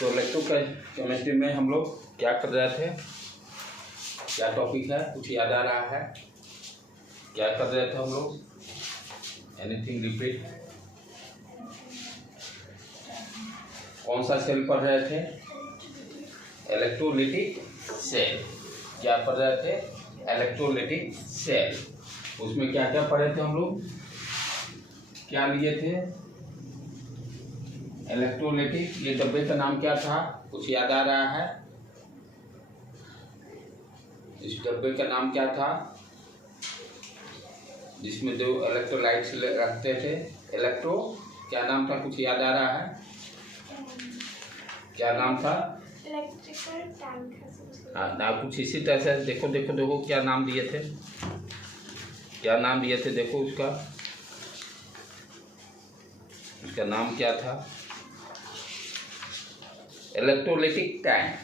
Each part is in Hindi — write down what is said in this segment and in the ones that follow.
तो इलेक्ट्रोकेमिस्ट्री में हम लोग क्या कर रहे थे, क्या टॉपिक है, कुछ याद आ रहा है? क्या कर रहे थे हम लोग? Anything repeat? कौन सा सेल पढ़ रहे थे? Electrolytic cell. क्या पढ़ रहे थे? Electrolytic cell. उसमें क्या क्या पढ़े थे हम लोग? क्या लिए थे? इलेक्ट्रोलाइटिक। ये डब्बे का नाम क्या था? कुछ याद आ रहा है? इस डब्बे का नाम क्या था जिसमें दो इलेक्ट्रोलाइट्स रखते थे? इलेक्ट्रो क्या नाम था? कुछ याद आ रहा है? क्या नाम था? Electrical tank. हाँ ना, कुछ इसी तरह से देखो देखो देखो क्या नाम दिए थे, क्या नाम दिए थे, देखो उसका नाम क्या था? Electrolytic tank.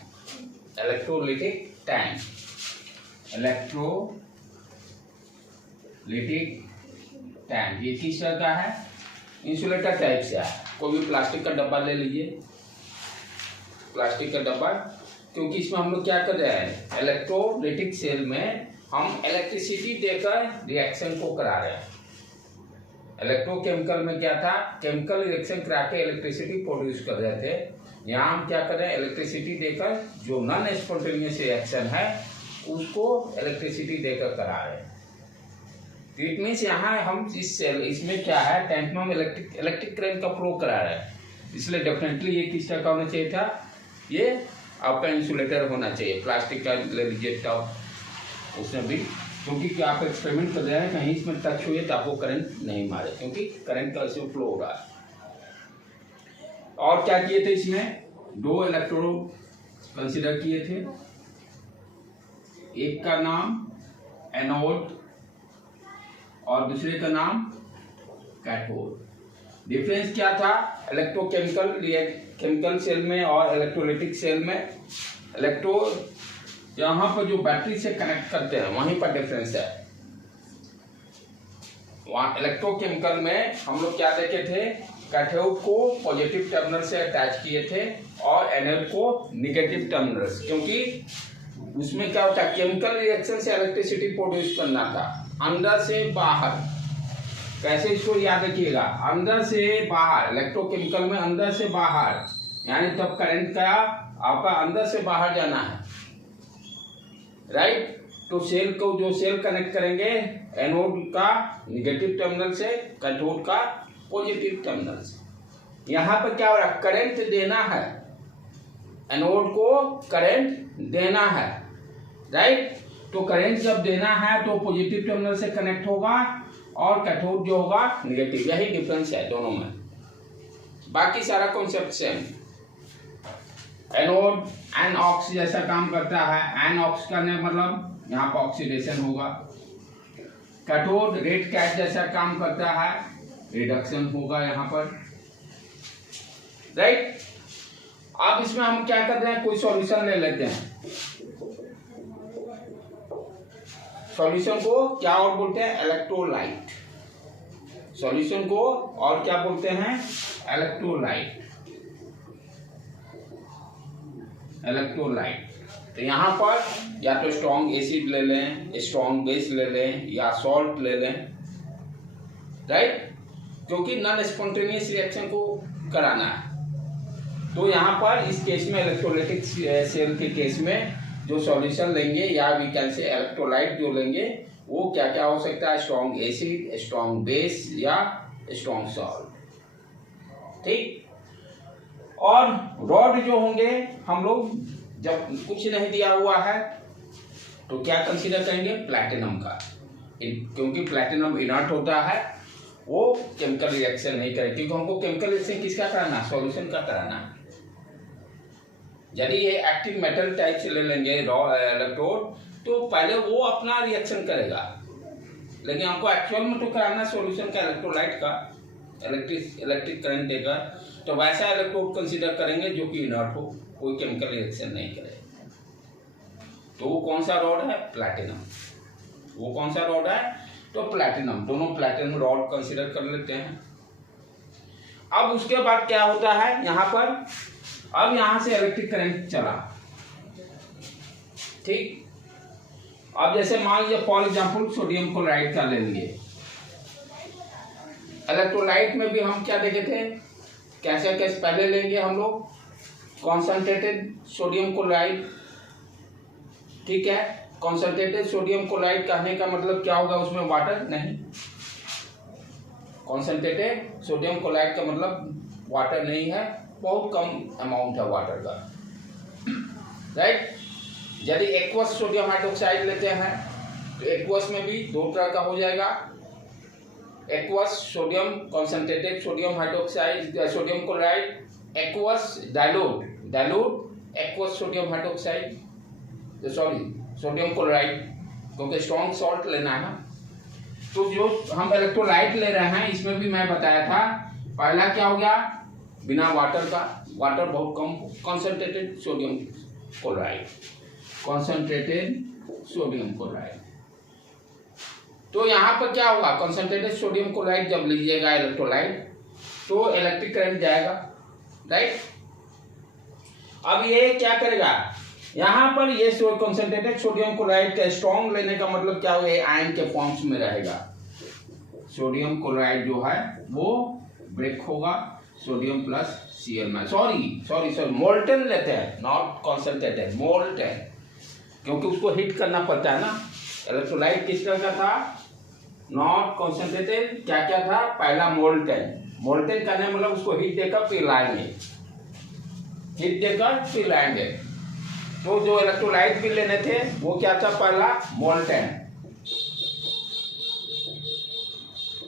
Electrolytic tank. Electrolytic tank ये किस तरह का है? इंसुलेटर टाइप से है। कोई भी प्लास्टिक का डब्बा ले लीजिए, प्लास्टिक का डब्बा, क्योंकि इसमें हम लोग क्या कर रहे हैं, इलेक्ट्रोलाइटिक सेल में हम इलेक्ट्रिसिटी देकर रिएक्शन को करा रहे हैं। इलेक्ट्रोकेमिकल में क्या था, केमिकल रिएक्शन करा के इलेक्ट्रिसिटी प्रोड्यूस कर रहे थे। यहाँ हम क्या कर रहे हैं, इलेक्ट्रिसिटी देकर जो नॉन स्पॉन्टेनियस रिएक्शन है उसको इलेक्ट्रिसिटी देकर करा रहे हैं। तो इट मीन्स यहाँ हम इस सेल, इसमें क्या है, टैंक में हम इलेक्ट्रिक करंट का फ्लो करा रहे हैं। इसलिए डेफिनेटली ये किस तरह का होना चाहिए था, ये आपका इंसुलेटर होना चाहिए। प्लास्टिक का ले लीजिए टॉप, उसमें भी, क्योंकि आप एक्सपेरिमेंट कर रहे हैं, कहीं इसमें टच हुए तो आपको करंट नहीं मारे, क्योंकि करंट का इसमें फ्लो हो रहा है। और क्या किए थे, इसमें दो इलेक्ट्रोड कंसिडर किए थे। एक का नाम एनोड और दूसरे का नाम कैथोड। डिफरेंस क्या था केमिकल सेल में और इलेक्ट्रोलाइटिक सेल में? यहाँ पर जो बैटरी से कनेक्ट करते हैं वहीं पर डिफरेंस है। वहाँ इलेक्ट्रोकेमिकल में हम लोग क्या देखे थे, कैथोड को पॉजिटिव टर्मिनल से अटैच किए थे और एनोड को निगेटिव टर्मिनल, क्योंकि उसमें क्या होता है, केमिकल रिएक्शन से इलेक्ट्रिसिटी प्रोड्यूस करना था अंदर से बाहर। कैसे, इसको याद रखिएगा, अंदर से बाहर। इलेक्ट्रोकेमिकल में अंदर से बाहर, यानी तब करंट का आपका अंदर से बाहर जाना है, राइट। तो सेल को, जो सेल कनेक्ट करेंगे एनोड का निगेटिव टर्मिनल से, कैथोड का पॉजिटिव टर्मिनल से। यहाँ पर क्या हो रहा है, करंट देना है, एनोड को करंट देना है, राइट। तो करंट जब देना है तो पॉजिटिव टर्मिनल से कनेक्ट होगा और कैथोड जो होगा निगेटिव। यही डिफरेंस है दोनों में, बाकी सारा कॉन्सेप्ट सेम। एनोड एनऑक्स जैसा काम करता है। एनऑक्स करने मतलब यहाँ पर ऑक्सीडेशन होगा। कैथोड रेड कैट जैसा काम करता है, रिडक्शन होगा यहाँ पर, राइट। अब इसमें हम क्या कर रहे हैं, कोई सॉल्यूशन ले लेते हैं। सॉल्यूशन को क्या और बोलते हैं, इलेक्ट्रोलाइट। सॉल्यूशन को और क्या बोलते हैं, इलेक्ट्रोलाइट। इलेक्ट्रोलाइट। तो यहाँ पर या तो स्ट्रॉन्ग एसिड ले लें, स्ट्रॉन्ग बेस ले लें या सॉल्ट ले लें, राइट, क्योंकि नॉन स्पॉन्टेनियस रिएक्शन को कराना है। तो यहाँ पर इस केस में, इलेक्ट्रोलाइटिक सेल के केस में जो सॉल्यूशन लेंगे या वी कैन से इलेक्ट्रोलाइट जो लेंगे, वो क्या क्या हो सकता है, स्ट्रॉन्ग एसिड, स्ट्रॉन्ग बेस या स्ट्रॉन्ग सॉल्ट, ठीक। और रॉड जो होंगे, हम लोग जब कुछ नहीं दिया हुआ है तो क्या कंसीडर करेंगे, प्लैटिनम का, क्योंकि प्लैटिनम इनर्ट होता है, वो केमिकल रिएक्शन नहीं करेगा, क्योंकि हमको केमिकल रिएक्शन किसका कराना है, सॉल्यूशन का कराना है। यदि ये एक्टिव मेटल टाइप से ले लेंगे इलेक्ट्रोड, तो पहले वो अपना रिएक्शन करेगा, लेकिन हमको एक्चुअल में तो कराना सॉल्यूशन का, इलेक्ट्रोलाइट का, इलेक्ट्रिक करंट देगा। तो वैसा इलेक्ट्रोड कंसीडर करेंगे जो कि इनर्ट हो, कोई केमिकल रिएक्शन नहीं करे। तो वो कौन सा रॉड है, प्लैटिनम। वो कौन सा रॉड है, तो प्लैटिनम। दोनों प्लैटिनम रॉड कंसीडर कर लेते हैं। अब उसके बाद क्या होता है, यहाँ पर अब यहां से इलेक्ट्रिक करंट चला, ठीक। अब जैसे मान लीजिए फॉर एग्जाम्पल सोडियम क्लोराइड का ले लिए, इलेक्ट्रोलाइट में भी हम क्या देखे थे, कैसे कैसे पहले लेंगे हम लोग कॉन्सेंट्रेटेड सोडियम क्लोराइड, ठीक है। कॉन्सेंट्रेटेड सोडियम क्लोराइड कहने का मतलब क्या होगा, उसमें वाटर नहीं, कॉन्सेंट्रेटेड सोडियम क्लोराइड का मतलब वाटर नहीं है, बहुत कम अमाउंट है वाटर का, राइट। यदि एक्वस सोडियम हाइड्रोक्साइड लेते हैं तो एक्वस में भी दो तरह का हो जाएगा, aqueous sodium concentrated sodium hydroxide sodium chloride, aqueous dilute aqueous sodium hydroxide, sorry sodium chloride, क्योंकि स्ट्रॉन्ग सॉल्ट लेना है ना। तो जो हम इलेक्ट्रोलाइट ले रहे हैं इसमें भी मैं बताया था, पहला क्या हो गया, बिना वाटर का, वाटर बहुत कम, concentrated sodium chloride, concentrated sodium chloride. तो यहाँ पर क्या होगा, कॉन्सेंट्रेटेड सोडियम क्लोराइड जब लीजिएगा इलेक्ट्रोलाइट तो इलेक्ट्रिक करंट जाएगा, राइट। अब ये क्या करेगा, यहाँ पर ये कॉन्सेंट्रेटेड सोडियम क्लोराइड का स्ट्रॉन्ग लेने का मतलब क्या होगा, आयन के फॉर्म्स में रहेगा। सोडियम क्लोराइड जो है वो ब्रेक होगा, sodium plus Cl, sorry molten लेते हैं, नॉट कॉन्सेंट्रेटेड, मोल्टन, क्योंकि उसको हीट करना पड़ता है ना। इलेक्ट्रोलाइट किस तरह का था, नॉट कॉन्सेंट्रेटेड, क्या क्या था, पहला मोल्टन करने मतलब उसको हीट देकर पिलाएंगे, तो जो इलेक्ट्रोलाइट भी लेने थे वो क्या था, पहला मोल्टन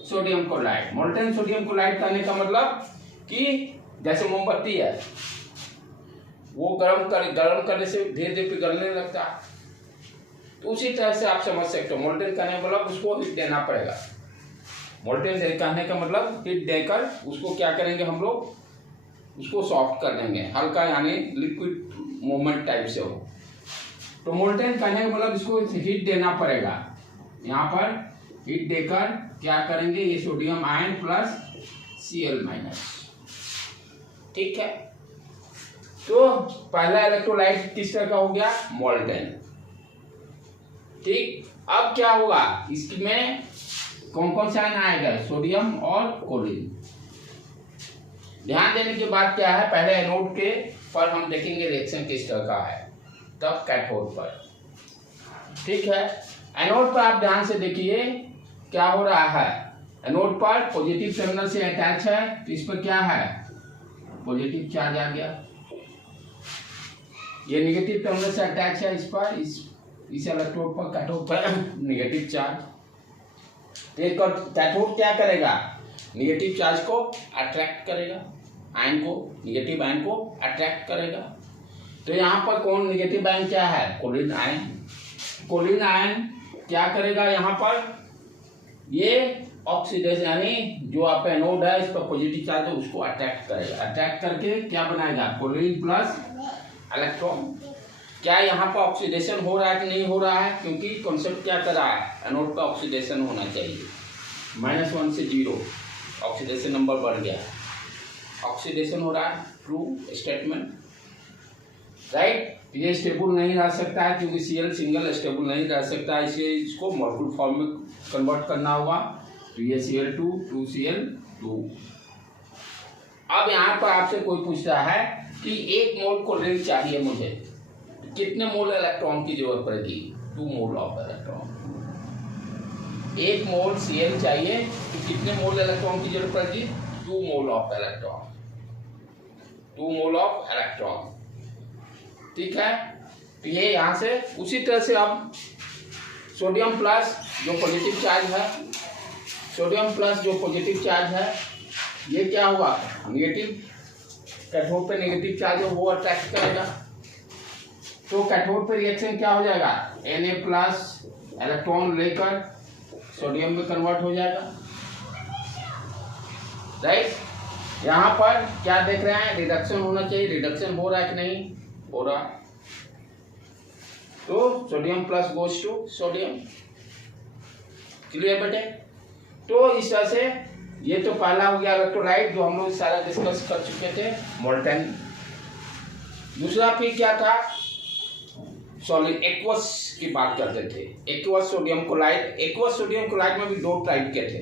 सोडियम क्लोराइड करने का मतलब कि जैसे मोमबत्ती है, वो गरम करने से धीरे धीरे पिघलने लगता है, तो उसी तरह से आप समझ सकते हो, मोल्टन करने का मतलब उसको हीट देना पड़ेगा। मोल्टन कहने का मतलब हीट देकर उसको क्या करेंगे हम लोग, उसको सॉफ्ट कर देंगे, हल्का यानी लिक्विड मूवमेंट टाइप से हो। तो मोल्टन कहने का मतलब इसको हीट देना पड़ेगा, यहाँ पर हीट देकर क्या करेंगे, ये sodium ion plus Cl minus, ठीक है। तो पहला इलेक्ट्रोलाइट किस तरह का हो गया, मोल्टन, ठीक। अब क्या होगा, इसमें कौन कौन सा आयन आएगा, सोडियम और क्लोरीन। ध्यान देने के बाद क्या है, पहले एनोड के पर हम देखेंगे रिएक्शन किस तरह का है, तब कैथोड पर, ठीक है। एनोड पर आप ध्यान से देखिए क्या हो रहा है, एनोड पर पॉजिटिव टर्मिनल से अटैच है, तो इस पर क्या है, पॉजिटिव चार्ज आ गया। ये नेगेटिव टर्मिनल से अटैच है, इस पर इस इलेक्ट्रोड पर, कैथोड पर नेगेटिव चार्ज। तो कैथोड क्या करेगा, नेगेटिव चार्ज को अट्रैक्ट करेगा, आयन को, नेगेटिव आयन को अट्रैक्ट करेगा। तो यहाँ पर कौन नेगेटिव आयन क्या है, क्लोरीन आयन क्या करेगा, यहाँ पर ये ऑक्सीडेशन यानी जो आप एनोड है इस पर पॉजिटिव चार्ज है उसको अट्रैक्ट करेगा, अट्रैक्ट करके क्या बनाएगा, क्लोरीन प्लस इलेक्ट्रॉन। क्या यहाँ पर ऑक्सीडेशन हो रहा है कि नहीं हो रहा है, क्योंकि कॉन्सेप्ट क्या कर रहा है, एनोड पर ऑक्सीडेशन होना चाहिए, -1 से 0 ऑक्सीडेशन नंबर बढ़ गया, ऑक्सीडेशन हो रहा है, ट्रू स्टेटमेंट, राइट। ये स्टेबल नहीं रह सकता है क्योंकि Cl सिंगल स्टेबल नहीं रह सकता है, इसलिए इसको मॉलिक्यूल फॉर्म में कन्वर्ट करना होगा, तो ये Cl2 2Cl2। अब यहाँ पर आपसे कोई पूछ रहा है कि 1 मोल क्लोरीन चाहिए मुझे, कितने मोल इलेक्ट्रॉन की जरूरत पड़ेगी, 2 mole of electron. 1 mole Cl चाहिए तो कितने मोल इलेक्ट्रॉन की जरूरत पड़ेगी, 2 mole of electron, 2 mole of electron, ठीक है। तो ये यहाँ से उसी तरह से अब सोडियम प्लस जो पॉजिटिव चार्ज है, ये क्या हुआ, नेगेटिव, कैथोड पे नेगेटिव चार्ज है वो अट्रैक्ट करेगा, तो कैथोड पे रिएक्शन क्या हो जाएगा, Na प्लस इलेक्ट्रॉन लेकर सोडियम में कन्वर्ट हो जाएगा, राइट। यहाँ पर क्या देख रहे हैं, रिडक्शन होना चाहिए, रिडक्शन हो रहा है कि नहीं हो रहा, तो sodium plus goes to sodium, clear बेटे। तो इस तरह से ये तो पहला हो गया इलेक्ट्रोलाइट जो हम लोग सारा डिस्कस कर चुके थे, मोल्टन, दूसरा फिर क्या था, सॉलिड एक्वस की बात करते थे, aqueous sodium chloride. Aqueous sodium chloride में भी दो टाइप के थे,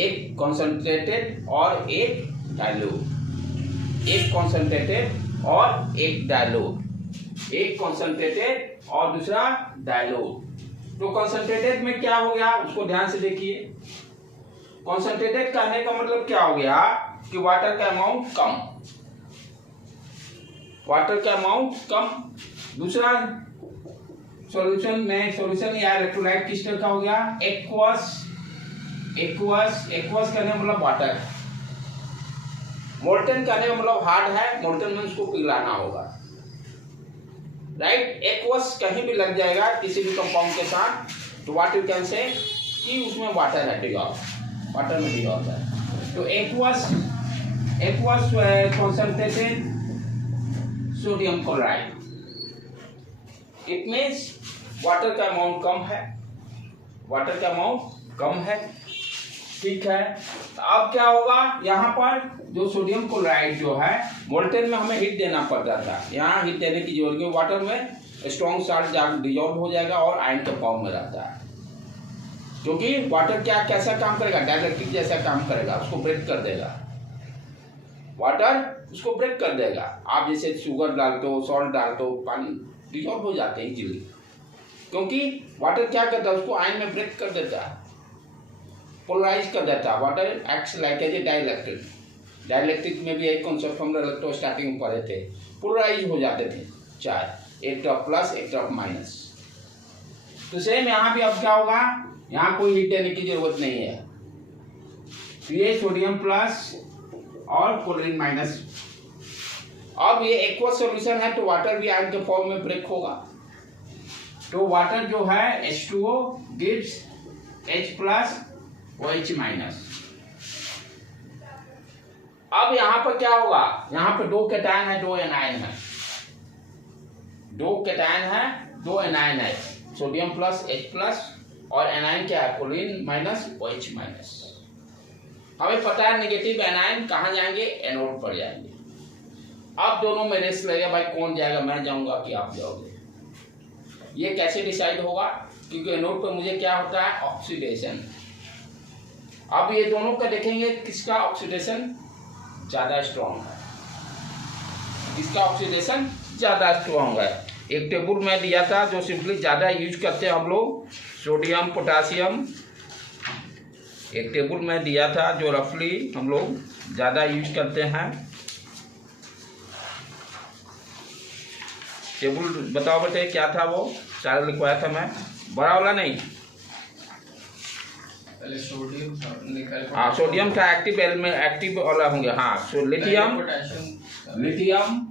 एक कॉन्सेंट्रेटेड और एक डाइल्यूट। एक कॉन्सेंट्रेटेड और एक डाइल्यूट, एक कॉन्सेंट्रेटेड और दूसरा डाइल्यूट। तो कॉन्सेंट्रेटेड में क्या हो गया उसको ध्यान से देखिए। कॉन्सेंट्रेटेड कहने का मतलब क्या हो गया कि वाटर का अमाउंट कम, वाटर का अमाउंट कम। दूसरा सॉल्यूशन में, सॉल्यूशन या इलेक्ट्रोलाइट किस तरह का हो गया, एक्वस। एक्वस, एक्वस कहने का मतलब वाटर। मोल्टन कहने का मतलब हार्ड है, मोल्टन में उसको पिघलाना होगा, राइट। एक्वस कहीं भी लग जाएगा किसी भी कंपाउंड के साथ, तो व्हाट यू कैन से कि उसमें वाटर है, डिजॉल्व, वाटर में डिजॉल्व है। तो aqueous, aqueous concentrated sodium chloride, it means water का अमाउंट कम है, वाटर का अमाउंट कम है, ठीक है। तो अब क्या होगा, यहाँ पर जो सोडियम क्लोराइड जो है मोल्टेन में हमें हीट देना पड़ता था, यहाँ हीट देने की जरूरत नहीं, वाटर में स्ट्रॉन्ग साल्ट डिजॉल्व हो जाएगा और आयन के फॉर्म में रहता है। क्योंकि वाटर क्या कैसा काम करेगा, डाइलेक्ट्रिक जैसा काम करेगा, उसको ब्रेक कर देगा, वाटर उसको ब्रेक कर देगा। आप जैसे शुगर डालते हो, सॉल्ट डालते हो, पानी डिजॉल्व हो जाते हैं इजीली, क्योंकि वाटर क्या करता है उसको आयन में ब्रेक कर देता है, पोलराइज कर देता है। Water acts like as a dielectric. Dielectric में भी एक कॉन्सेप्ट हम इलेक्ट्रोस्टैटिक में पढ़े थे, पोलराइज हो जाते थे चार्ज, एक तरफ प्लस एक तरफ माइनस। तो सेम यहाँ भी अब क्या होगा, यहाँ कोई हीट देने की जरूरत नहीं है, तो ये सोडियम प्लस और क्लोरीन माइनस। अब ये एक्वस सॉल्यूशन है तो वाटर भी आयन के फॉर्म में ब्रेक होगा, तो वाटर जो है H2O gives H plus OH minus. अब यहाँ पर क्या होगा, यहाँ पर दो कैटायन है, दो एनायन है, दो कैटायन है, दो एनायन है, सोडियम प्लस H प्लस और एनायन क्या है, क्लोरीन माइनस OH माइनस। हमें पता है नेगेटिव एनायन कहाँ जाएंगे, एनोड पर जाएंगे। अब दोनों में रेस लगेगा, भाई कौन जाएगा, मैं जाऊंगा कि आप जाओगे। ये कैसे डिसाइड होगा, क्योंकि एनोड पर मुझे क्या होता है, ऑक्सीडेशन। अब ये दोनों का देखेंगे किसका ऑक्सीडेशन ज्यादा स्ट्रॉन्ग है, किसका ऑक्सीडेशन ज्यादा स्ट्रॉन्ग है। एक टेबल में दिया था जो सिंपली ज्यादा यूज करते हैं हम लोग, सोडियम पोटासियम, एक टेबल में दिया था जो रफली हम लोग ज्यादा यूज करते हैं। टेबल बताओ बेटे क्या था, वो सारा लिखवाया था मैं, बड़ा वाला नहीं, हाँ सोडियम था, एक्टिव एलिमेंट, एक्टिव वाला होंगे, हाँ। सो लिथियम, लिथियम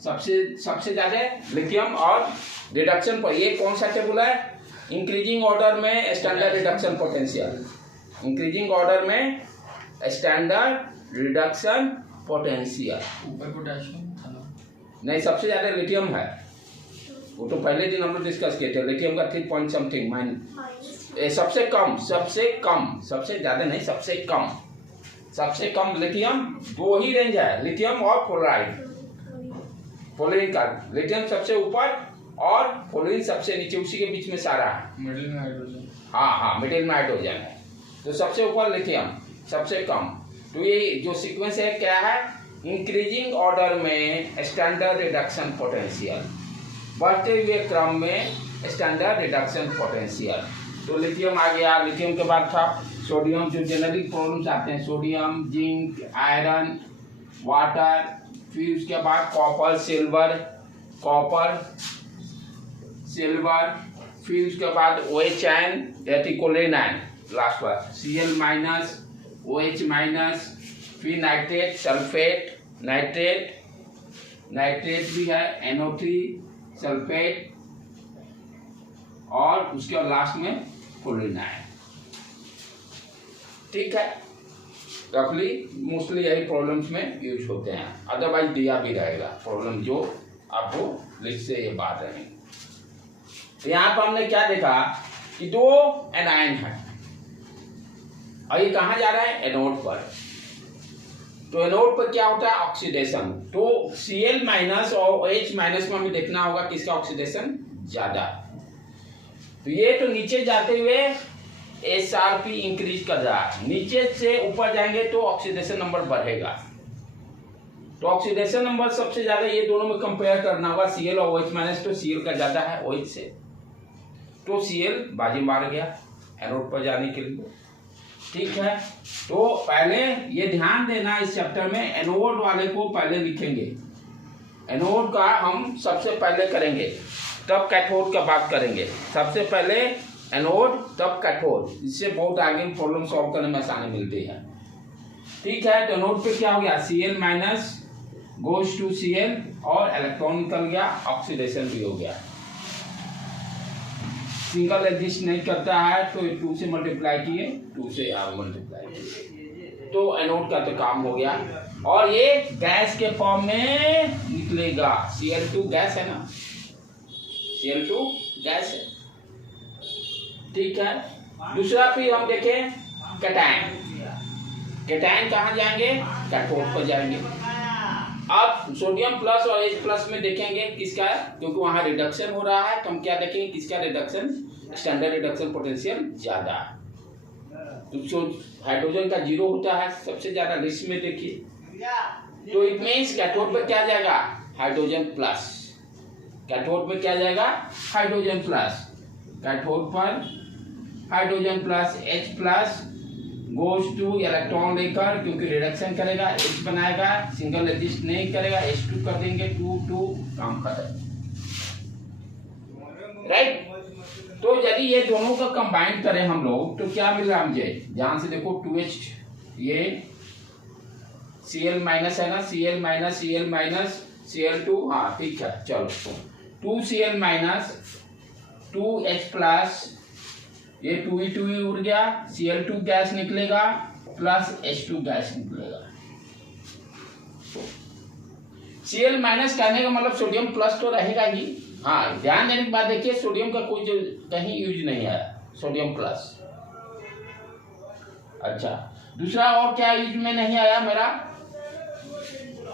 सबसे ज्यादा लिथियम और रिडक्शन पर, ये कौन सा टेबल है, इंक्रीजिंग ऑर्डर में standard reduction potential, increasing order में स्टैंडर्ड रिडक्शन पोटेंशियल। ऊपर पोटेशियम नहीं, सबसे ज्यादा लिथियम है, वो तो पहले दिन हम लोग डिस्कस किए थे, लिथियम का 3 पॉइंट समथिंग सबसे कम, सबसे कम, सबसे ज्यादा नहीं, सबसे कम लिथियम, दो ही रेंज है, लिथियम और फ्लोराइड, फ्लोरीन का, लिथियम सबसे ऊपर और फ्लोरीन सबसे नीचे, उसी के बीच में सारा है, मिडिल में हाइड्रोजन, हाँ मिडिल में हाइड्रोजन है। तो सबसे ऊपर लिथियम, सबसे कम। तो ये जो सीक्वेंस है क्या है, इंक्रीजिंग ऑर्डर में स्टैंडर्ड रिडक्शन पोटेंशियल, बढ़ते हुए क्रम में स्टैंडर्ड रिडक्शन पोटेंशियल। तो लिथियम आ गया, लिथियम के बाद था सोडियम, जो जेनेरिक प्रॉब्लम्स आते हैं, सोडियम, जिंक, आयरन, वाटर, फिर उसके बाद कॉपर, सिल्वर, फिर उसके बाद OH आयन, एथिकोलेन आयन, लास्ट बार Cl माइनस, OH माइनस, फिर नाइट्रेट, सल्फेट, नाइट्रेट भी है, NO3, सल्फेट, और उसके बाद लास्ट में क्लोरीन आयन, ठीक है। रफली मोस्टली यही प्रॉब्लम्स में यूज होते हैं, अदरवाइज दिया भी रहेगा प्रॉब्लम जो आपको लिस्ट से ये बात रहेगी। तो यहाँ पर हमने क्या देखा कि दो एनायन है और ये कहाँ जा रहा है, एनोड पर। तो एनोड पर क्या होता है ऑक्सीडेशन। तो Cl माइनस और H माइनस में हमें देखना होगा किसका ऑक्सीडेशन ज्यादा। तो ये तो नीचे जाते हुए SrP इंक्रीज कर रहा है, नीचे से ऊपर जाएंगे तो ऑक्सीडेशन नंबर बढ़ेगा। तो ऑक्सीडेशन नंबर सबसे ज्यादा ये दोनों में कंपेयर करना होगा Cl और OH माइनस, तो Cl का ज्यादा है OH से, तो Cl बाजी मार गया एनोड पर जाने के लिए। ठीक है, तो पहले ये ध्यान देना इस चैप्टर में एनोड वाले को पहले लिखेंगे, एनोड का हम सबसे पहले करेंगे, तब कैथोड का बात करेंगे। सबसे पहले एनोड तब कैथोड, इससे बहुत आगे प्रॉब्लम सॉल्व करने में आसानी मिलती है। ठीक है, तो एनोड पे क्या हो गया Cl minus goes to Cl और इलेक्ट्रॉन निकल गया, ऑक्सीडेशन भी हो गया। सिंगल एग्जिस्ट नहीं करता है तो 2 से मल्टीप्लाई किए, 2 से आप मल्टीप्लाई किए, तो एनोड का तो काम हो गया। और ये गैस के फॉर्म में निकलेगा, Cl2 गैस है ना, Cl2 गैस है। ठीक है, दूसरा फिर हम देखें कैटायन। कैटायन कहाँ जाएंगे, कैथोड पर जाएंगे। अब सोडियम प्लस और H प्लस में देखेंगे किसका है, क्योंकि वहां रिडक्शन हो रहा है, तो हम क्या देखेंगे किसका रिडक्शन, स्टैंडर्ड रिडक्शन पोटेंशियल ज्यादा। तो हाइड्रोजन का 0 होता है सबसे ज्यादा लिस्ट में देखिए, तो इट मींस कैथोड पे क्या जाएगा हाइड्रोजन प्लस, कैथोड पे क्या जाएगा हाइड्रोजन प्लस, कैथोड पर hydrogen plus H plus goes two electron लेकर, क्योंकि रिडक्शन करेगा H बनाएगा, सिंगल एग्जिस्ट नहीं करेगा, H2 कर देंगे, 2 काम खत्म। राइट, तो यदि ये दोनों का कंबाइन करें हम लोग तो क्या मिल रहा है मुझे, ध्यान से देखो 2H, ये Cl माइनस है ना, Cl माइनस Cl2, हाँ ठीक है, चलो 2Cl माइनस 2H प्लस, ये 2 उड़ गया, Cl2 गैस निकलेगा प्लस H2 गैस निकलेगा। Cl माइनस कहने का मतलब सोडियम प्लस तो रहेगा ही। हाँ, ध्यान देने की बात देखिए, सोडियम का कोई कहीं यूज नहीं आया, सोडियम प्लस। अच्छा, दूसरा और क्या यूज में नहीं आया मेरा,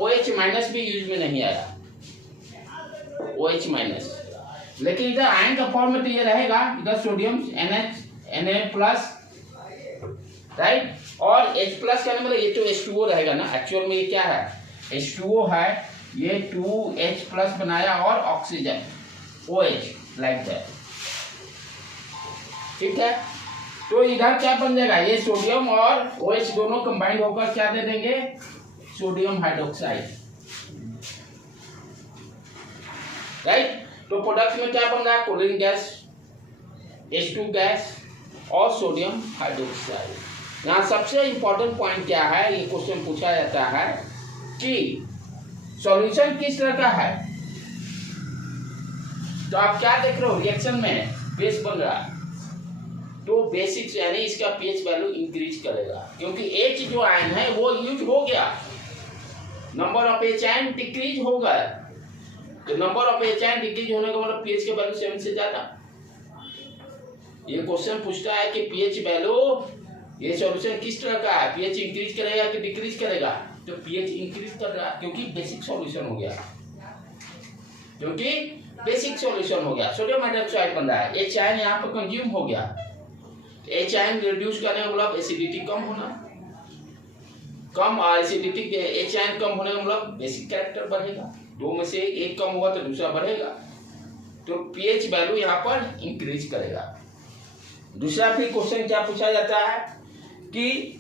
OH माइनस भी यूज में नहीं आया, OH माइनस। लेकिन इधर आयन का फॉर्मेट ये रहेगा, इधर सोडियम Na प्लस, राइट, और H प्लस का मतलब ये तो H2O रहेगा ना, एक्चुअल में ये क्या है H2O है, ये 2H प्लस बनाया और ऑक्सीजन OH लाइक दैट। ठीक है, तो इधर क्या बन जाएगा, ये सोडियम और OH दोनों कंबाइंड होकर क्या दे देंगे, सोडियम हाइड्रोक्साइड। राइट, तो प्रोडक्ट में क्या बन रहा है, क्लोरीन गैस, H2 गैस और सोडियम हाइड्रोक्साइड। यहाँ सबसे इंपॉर्टेंट पॉइंट क्या है, ये क्वेश्चन पूछा जाता है कि सॉल्यूशन किस तरह का है। तो आप क्या देख रहे हो, रिएक्शन में बेस बन रहा है, तो बेसिक्स यानी इसका pH वैल्यू इंक्रीज करेगा, क्योंकि H जो आयन है वो यूज हो गया, number of H ion decrease होगा, तो number of H ion decrease होने का मतलब pH के वैल्यू 7 से ज्यादा। ये क्वेश्चन पूछता है कि pH वैल्यू, ये सॉल्यूशन किस तरह का है, pH इंक्रीज करेगा कि डिक्रीज करेगा, तो pH इंक्रीज कर रहा है, क्योंकि बेसिक सॉल्यूशन हो गया, क्योंकि बेसिक सॉल्यूशन हो गया, सोडियम हाइड्रोक्साइड बन रहा है, H आयन यहाँ पर कंज्यूम हो गया, H आयन रिड्यूस करने का मतलब एसिडिटी कम होना, कम एसिडिटी, H आयन कम होने का मतलब बेसिक कैरेक्टर बढ़ेगा, दो में से एक कम हुआ तो दूसरा बढ़ेगा, तो pH वैल्यू यहाँ पर इंक्रीज करेगा। दूसरा फिर क्वेश्चन क्या पूछा जाता है कि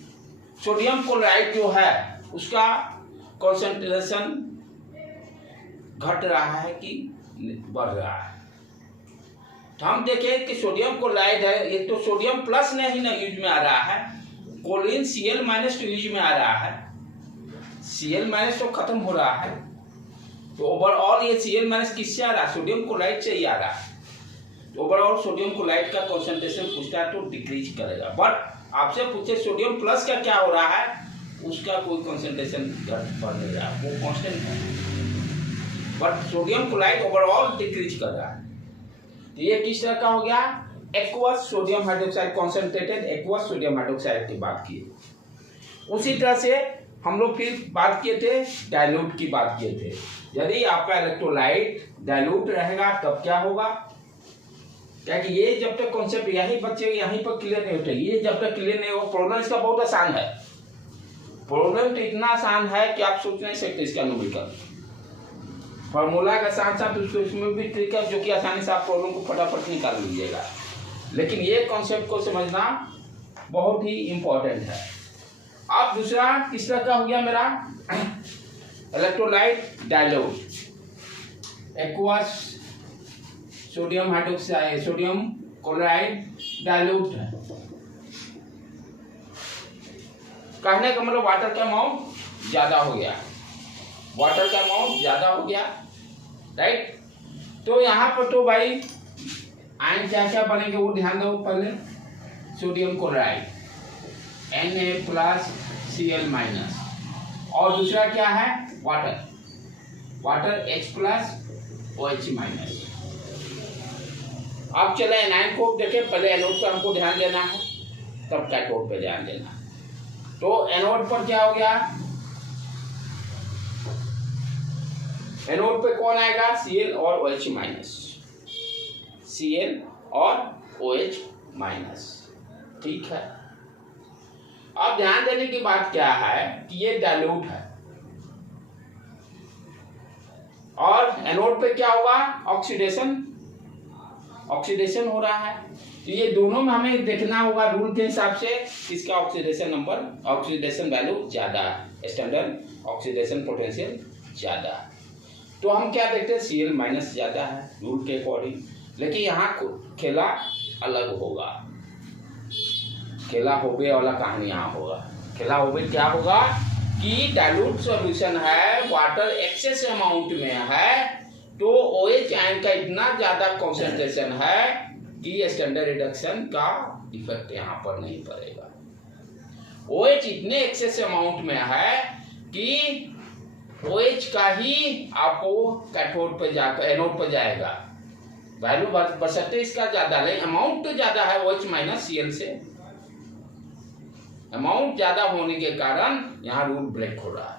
सोडियम क्लोराइड जो है उसका कंसंट्रेशन घट रहा है कि बढ़ रहा है। तो हम देखें कि सोडियम क्लोराइड है, ये तो सोडियम प्लस नहीं ना यूज में आ रहा है, क्लोरीन Cl माइनस तो यूज में आ रहा है, Cl माइनस तो खत्म हो रहा है, तो ओवरऑल ये Cl माइनस किससे आ रहा है, सोडियम क्लोराइड से ही आ रहा है। ओवरऑल सोडियम क्लोराइड का कंसंट्रेशन पूछता है तो डिक्रीज करेगा, बट आपसे पूछे सोडियम प्लस का क्या हो रहा है, उसका कोई कंसंट्रेशन घट बढ़ नहीं रहा, वो कांस्टेंट है, but sodium chloride overall decrease कर रहा है। तो ये किस तरह का हो गया, aqueous sodium hydroxide, concentrated aqueous sodium hydroxide की बात की। उसी तरह से हम लोग फिर बात किए थे डाइल्यूट की बात किए थे। यदि आपका इलेक्ट्रोलाइट डाइल्यूट रहेगा तब क्या होगा, क्या कि ये जब तक कॉन्सेप्ट यहीं बच्चे यहीं पर क्लियर नहीं होते, ये जब तक क्लियर नहीं हो, प्रॉब्लम इसका बहुत आसान है। प्रॉब्लम तो इतना आसान है कि आप सोच नहीं सकते इसका न्यूमेरिकल फॉर्मूला के साथ साथ उसको इसमें भी ट्रिक है जो कि आसानी से आप प्रॉब्लम को फटाफट निकाल लीजिएगा। लेकिन ये कॉन्सेप्ट को समझना बहुत ही इंपॉर्टेंट है। अब दूसरा किस तरह का हो गया मेरा electrolyte dilute aqueous sodium hydroxide sodium chloride dilute है। कहने का मतलब वाटर का अमाउंट ज्यादा हो गया, वाटर का अमाउंट ज्यादा हो गया, राइट। तो यहाँ पर तो भाई आयन क्या क्या बनेंगे वो ध्यान दो। पहले सोडियम क्लोराइड Na+Cl- और दूसरा क्या है वाटर, वाटर H+OH-। अब चले एनायन को देखें। पहले एनोड पर हमको ध्यान देना है, तब कैथोड पे ध्यान देना है। तो एनोड पर क्या हो गया, एनोड पे कौन आएगा Cl और OH-, Cl और OH-। ठीक है। अब ध्यान देने की बात क्या है कि ये डाइल्यूट है और एनोड पे क्या होगा ऑक्सीडेशन, ऑक्सीडेशन हो रहा है। तो ये दोनों में हमें देखना होगा रूल के हिसाब से इसका ऑक्सीडेशन नंबर, ऑक्सीडेशन वैल्यू ज्यादा है, स्टैंडर्ड ऑक्सीडेशन पोटेंशियल ज्यादा है। तो हम क्या देखते हैं Cl- ज्यादा है रूल के अकॉर्डिंग। लेकिन यहाँ खेला अलग होगा, खेला होबे वाला कहानी यहाँ होगा। खेला होबे क्या होगा कि डाइल्यूट सॉल्यूशन है, वाटर एक्सेस अमाउंट में है, तो OH आयन का इतना ज्यादा कॉन्सेंट्रेशन है कि स्टैंडर्ड रिडक्शन का इफेक्ट यहाँ पर नहीं पड़ेगा। OH इतने एक्सेस अमाउंट में है कि OH का ही आपको कैथोड पे जाकर एनोड पे जाएगा, वैल्यू बशर्ते इसका ज्यादा, लेकिन अमाउंट तो ज्यादा है OH- Cl से। अमाउंट ज्यादा होने के कारण यहाँ रूल ब्रेक हो रहा है।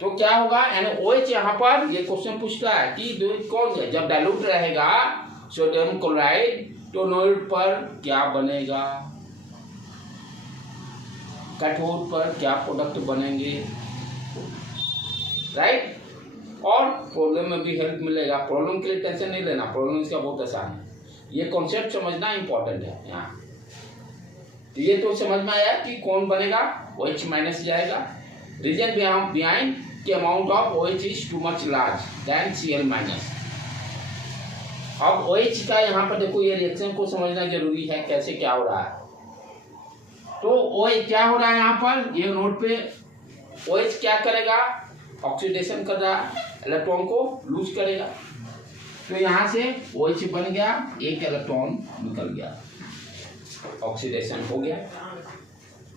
तो क्या होगा OH यहाँ पर ये क्वेश्चन पूछता है कि कौन है जब डाइल्यूट रहेगा सोडियम क्लोराइड तो एनोड पर क्या बनेगा, कैथोड पर क्या प्रोडक्ट बनेंगे, राइट। और प्रॉब्लम में भी हेल्प मिलेगा। प्रॉब्लम के लिए टेंशन नहीं लेना, प्रॉब्लम इसका बहुत आसान है, ये कॉन्सेप्ट समझना इंपॉर्टेंट है यहाँ। तो ये तो समझ में आया कि कौन बनेगा OH- जाएगा। रीजन बिहाइंड कि amount of OH is too much large than Cl-। अब OH का यहाँ पर देखो, ये रिएक्शन को समझना जरूरी है कैसे क्या हो रहा है। तो OH क्या हो रहा है यहाँ पर, ये नोट पे OH क्या करेगा, ऑक्सीडेशन कर रहा है, इलेक्ट्रॉन को लूज करेगा। तो यहाँ से OH बन गया, एक इलेक्ट्रॉन निकल गया, ऑक्सीडेशन हो गया।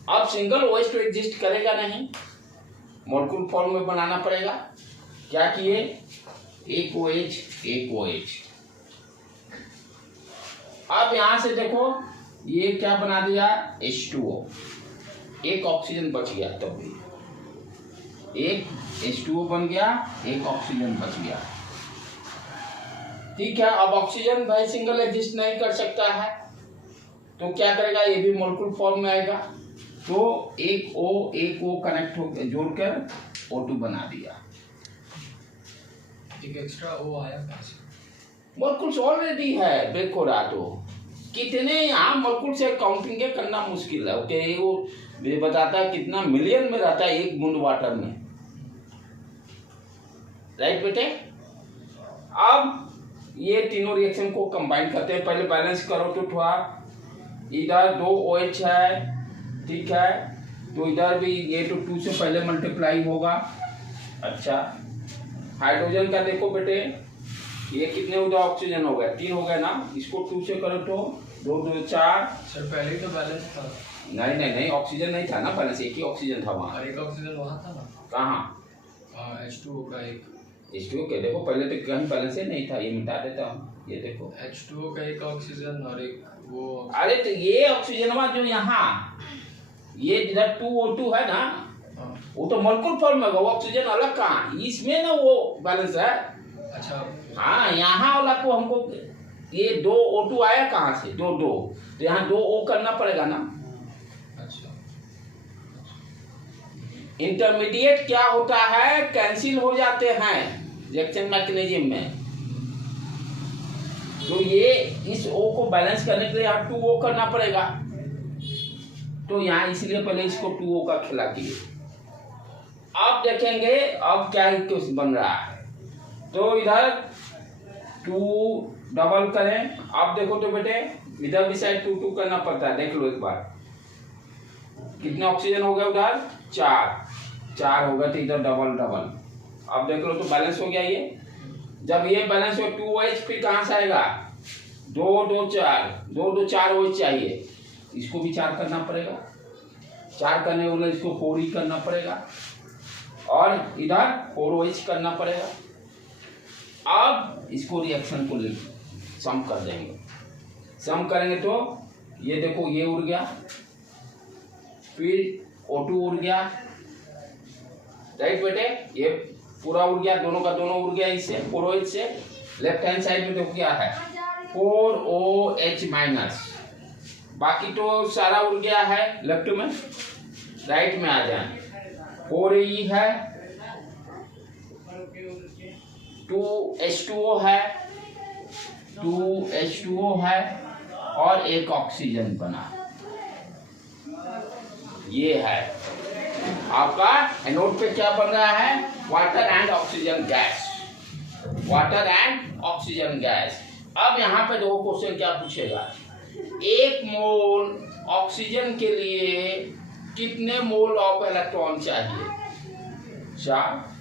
अब सिंगल OH तो एग्जिस्ट करेगा नहीं, मॉलिक्यूल फॉर्म में बनाना पड़ेगा। क्या किए, एक OH एक OH। अब यहां से देखो ये क्या बना दिया H2O, एक ऑक्सीजन बच गया, तब भी एक H2O बन गया, एक ऑक्सीजन बच गया। ठीक है। अब ऑक्सीजन भाई सिंगल एग्जिस्ट नहीं कर सकता है, तो क्या करेगा, ये भी मॉलिक्यूल फॉर्म में आएगा। तो एक O कनेक्ट हो जोड़कर O2 बना दिया, एक एक्स्ट्रा O आया कैसे? मॉलिक्यूल्स ऑलरेडी है, ब्रेक हो रहा। तो कितने यहाँ मॉलिक्यूल से काउंटिंग करना मुश्किल है। ओके, वो ये बताता है कितना मिलियन में रहता है एक बूंद वाटर में, राइट बेटे। अब ये तीनों रिएक्शन को कंबाइन करते हैं। पहले बैलेंस करो तो थोड़ा, इधर 2 OH है, ठीक है, तो इधर भी ये तो 2 से पहले मल्टीप्लाई होगा। अच्छा, हाइड्रोजन का देखो बेटे, ये कितने उधर ऑक्सीजन हो गए, 3 हो गए ना, इसको 2 से करो तो 2 2 4। सर पहले तो बैलेंस था। नहीं, ऑक्सीजन नहीं था ना, पहले से एक ही ऑक्सीजन था वहाँ। और एक ऑक्सीजन वहाँ था ना, कहाँ, H2O का एक, H2O के देखो पहले तो कहीं बैलेंस ही नहीं था, ये मिटा देता हूँ। ये देखो H2O का एक ऑक्सीजन और एक वो, अरे तो ये ऑक्सीजन जो यहाँ ये इधर 2O2 है ना, वो तो मोलिकुलर फॉर्म में होगा, वो ऑक्सीजन अलग कहाँ, इसमें ना वो बैलेंस है। अच्छा हाँ, यहाँ वाला को हमको ये 2 O2 आया कहाँ से, 2 2, तो यहाँ 2 O करना पड़ेगा ना। अच्छा इंटरमीडिएट क्या होता है, कैंसिल हो जाते हैं रिएक्शन मैकेनिज्म में। तो ये इस O को बैलेंस करने के लिए आप 2 O करना पड़ेगा। तो यहाँ इसलिए पहले इसको 2 O का खिला दिए। अब देखेंगे अब क्या कुछ बन रहा है। तो इधर 2 डबल करें, अब देखो तो बेटे इधर भी साइड 2 2 करना पड़ता है, देख लो एक बार कितने ऑक्सीजन हो गए उधर, 4 हो गए, तो इधर डबल डबल। अब देख लो तो बैलेंस हो गया ये। जब ये बैलेंस हो 2H फिर कहाँ से आएगा, 2 2 4, 2 2 4 OH चाहिए, इसको भी 4 करना पड़ेगा। 4 करने वाले इसको 4 ही करना पड़ेगा, और इधर 4OH करना पड़ेगा। अब इसको रिएक्शन को ले सम कर देंगे, सम करेंगे तो ये देखो ये उड़ गया, फिर O2 उड़ गया, राइट बेटे, ये पूरा उड़ गया, दोनों का दोनों उड़ गया इससे 4OH से। लेफ्ट हैंड साइड में देखो क्या है 4OH माइनस, बाकी तो सारा उड़ गया है लेफ्ट में, राइट में आ जाए 4E है, 2H2O है, 2H2O है, और एक ऑक्सीजन बना। ये है आपका एनोड पे क्या बन रहा है, water and oxygen gas, water and oxygen gas. अब यहाँ पे दो क्वेश्चन क्या पूछेगा, 1 मोल ऑक्सीजन के लिए कितने मोल ऑफ इलेक्ट्रॉन चाहिए, 4।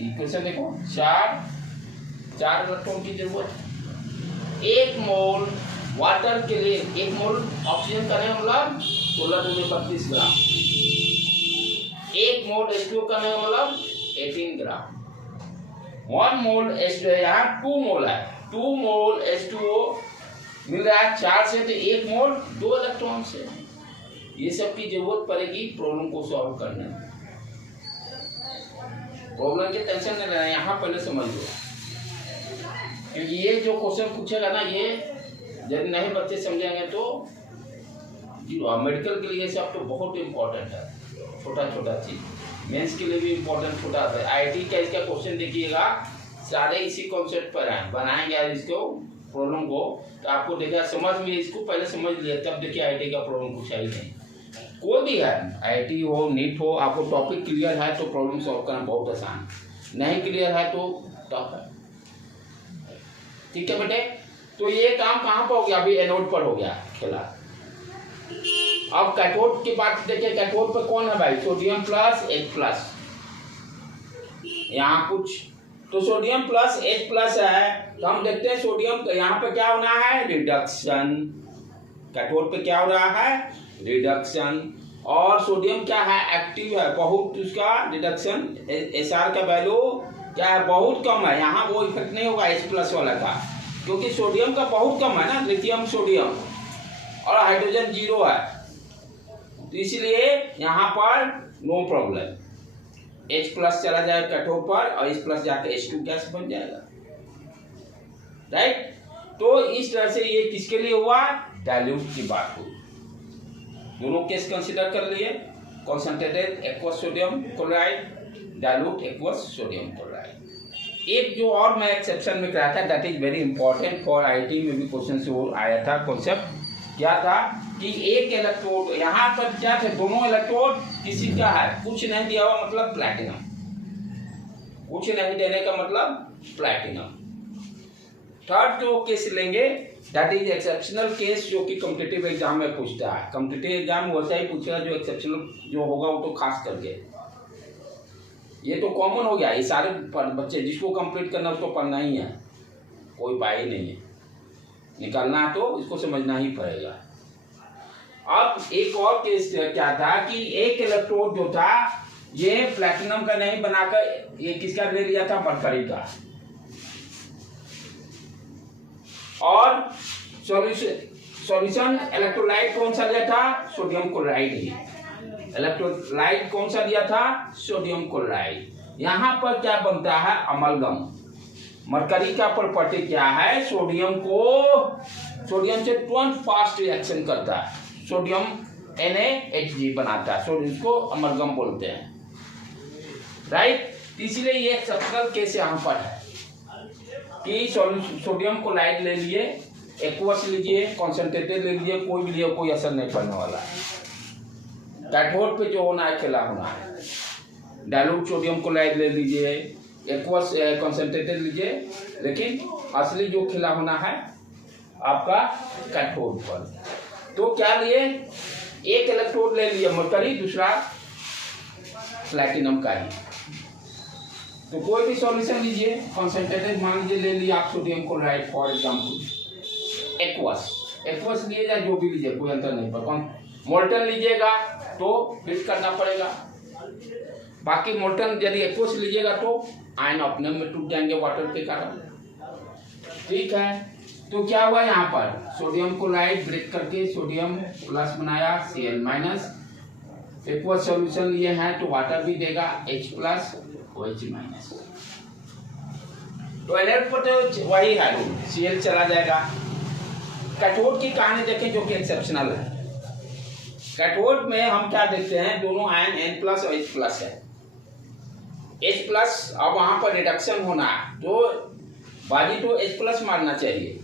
इक्वेशन देखो 4 इलेक्ट्रॉन की जरूरत। 1 मोल वाटर के लिए, 1 मोल ऑक्सीजन का मतलब 16 दूनी 32 ग्राम, 1 मोल H2O का मतलब 18 ग्राम। 1 मोल H2O, यहाँ 2 मोल है, 2 मोल H2O मिल रहा है 4 से, तो 1 मोल 2 इलेक्ट्रॉन से। ये सब की जरूरत पड़ेगी प्रॉब्लम को सॉल्व करने में। प्रॉब्लम की टेंशन नहीं लेना, यहाँ पहले समझ लो, क्योंकि ये जो क्वेश्चन पूछेगा ना, ये यदि नहीं बच्चे समझेंगे तो मेडिकल के लिए सब तो बहुत इम्पोर्टेंट है, छोटा छोटा चीज। मेंस के लिए भी इम्पोर्टेंट छोटा है। आईटी का इसका क्वेश्चन देखिएगा, सारे इसी कॉन्सेप्ट पर हैं, बनाएंगे आज इसको प्रॉब्लम को, तो आपको देखिए समझ में, इसको पहले समझ लिया तब देखिए आईटी का प्रॉब्लम कुछ है ही नहीं। कोई भी है, आईटी हो नीट हो, आपको टॉपिक क्लियर है तो प्रॉब्लम सॉल्व करना बहुत आसान, नहीं क्लियर है तो टफ है। ठीक है बेटे, तो ये काम कहाँ पर हो गया, अभी एनोड पर हो गया खेला। अब कैथोड की बात देखिए, कैथोड पर कौन है भाई, सोडियम प्लस H प्लस, यहाँ कुछ तो सोडियम प्लस H प्लस है, तो हम देखते हैं सोडियम यहाँ पे क्या होना है, रिडक्शन। कैथोड पे क्या हो रहा है, रिडक्शन। और सोडियम क्या है, एक्टिव है, बहुत उसका रिडक्शन, SR का वैल्यू क्या है, बहुत कम है। यहाँ वो इफेक्ट नहीं होगा H प्लस वाला का, क्योंकि सोडियम का बहुत कम है ना, लिथियम सोडियम, और हाइड्रोजन 0 है, तो इसलिए यहाँ पर नो प्रॉब्लम। H प्लस चला जाए कैथोड पर, और H प्लस जाकर H2 गैस बन जाएगा, राइट। तो इस तरह से ये किसके लिए हुआ, डाइल्यूट की बात हुई। दोनों केस कंसीडर कर लिए, concentrated aqueous sodium chloride, dilute aqueous sodium chloride. एक जो और मैं एक्सेप्शन में कराया था, that is very important for IT में भी क्वेश्चन से वो आया था कॉन्सेप्ट, क्या था कि एक इलेक्ट्रोड, यहाँ पर क्या थे, दोनों इलेक्ट्रोड किसी का है, कुछ नहीं दिया हुआ मतलब प्लैटिनम, कुछ नहीं देने का मतलब प्लैटिनम। थर्ड जो केस लेंगे, दैट इज एक्सेप्शनल केस, जो कि कॉम्पिटिटिव एग्जाम में पूछता है। कॉम्पिटिटिव एग्जाम वैसा ही पूछेगा, जो एक्सेप्शनल जो होगा वो तो खास करके, ये तो कॉमन हो गया, ये सारे बच्चे जिसको कंप्लीट करना उसको पढ़ना ही है, कोई उपाय ही नहीं है, निकालना है तो इसको समझना ही पड़ेगा। अब एक और केस क्या था कि एक इलेक्ट्रोड जो था ये प्लैटिनम का नहीं बनाकर ये किसका ले लिया था, मरकरी का, और सॉल्यूशन इलेक्ट्रोलाइट कौन सा लिया था, सोडियम क्लोराइड ही, इलेक्ट्रोलाइट कौन सा दिया था? Sodium chloride. यहाँ पर क्या बनता है? अमलगम। मरकरी का प्रॉपर्टी क्या है? सोडियम से तुरंत फास्ट रिएक्शन करता है, सोडियम NaHG बनाता है, सोडियम को अमलगम बोलते हैं, राइट। इसलिए ये एक्सेप्शनल केस यहाँ पर है कि सोडियम क्लोराइड ले लिए, एक्वस लीजिए, कॉन्सेंट्रेटेड ले लीजिए, कोई भी लिए कोई असर नहीं पड़ने वाला है। कैथोड पे जो होना है खिला होना है। डाइल्यूट सोडियम क्लोराइड ले लीजिए, एक्वस कॉन्सेंट्रेटेड लीजिए, लेकिन असली जो खिला होना है आपका कैथोड पर। तो क्या लिए? एक इलेक्ट्रोड ले लिया मरकरी, दूसरा प्लैटिनम का ही। तो कोई भी सॉल्यूशन लीजिए, कॉन्सेंट्रेटेड मान लीजिए ले लिया आप sodium chloride for example, aqueous लीजिएगा, जो भी लीजिए कोई अंतर नहीं पड़ता। मोल्टन लीजिएगा तो हीट करना पड़ेगा, बाकी मोल्टन यदि एक्वस लीजिएगा तो आयन अपने में टूट जाएंगे वाटर के कारण, ठीक है। तो क्या हुआ यहाँ पर? सोडियम क्लोराइड ब्रेक करके सोडियम प्लस बनाया, Cl माइनस, एक्वस सॉल्यूशन लिए हैं तो वाटर भी देगा, H प्लस OH माइनस। तो एनर्जी पर तो वही है, Cl चला जाएगा। कैथोड की कहानी देखें जो कि एक्सेप्शनल है। कैथोड में हम क्या देखते हैं? दोनों आयन N प्लस और H प्लस है। H प्लस अब वहां पर रिडक्शन होना है तो बाजी तो H प्लस मारना चाहिए,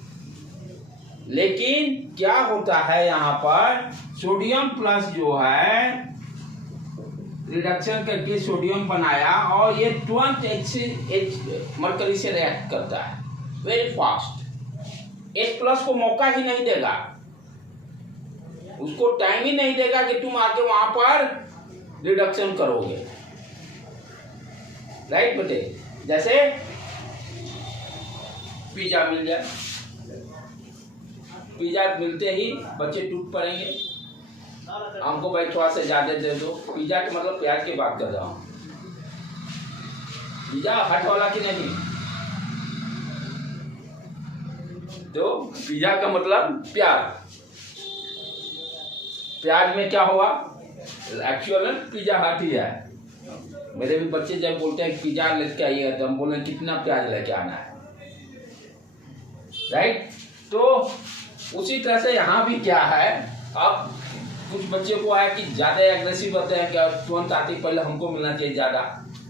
लेकिन क्या होता है यहाँ पर? सोडियम प्लस जो है रिडक्शन करके सोडियम बनाया और ये तुरंत H मरकरी से रिएक्ट करता है वेरी फास्ट। H प्लस को मौका ही नहीं देगा, उसको टाइम ही नहीं देगा कि तुम आके वहां पर रिडक्शन करोगे, राइट बेटे। जैसे पिज्जा मिल जाए, पिज्जा मिलते ही बच्चे टूट पड़ेंगे, हमको भाई थोड़ा सा ज्यादा दे दो। पिज्जा के मतलब प्याज की बात कर रहा हूँ, पिज्जा हट वाला की नहीं। तो पिज्जा का मतलब प्याज, प्याज में क्या हुआ? एक्चुअल पिज्जा हट ही है। मेरे भी बच्चे जब बोलते हैं पिज्जा लेके आइएगा तो हम बोले कितना प्याज लेके आना है, राइट। तो उसी तरह से यहाँ भी क्या है, अब कुछ बच्चे को आया कि ज्यादा एग्रेसिव होते हैं, क्या तुरंत आते पहले हमको मिलना चाहिए ज्यादा,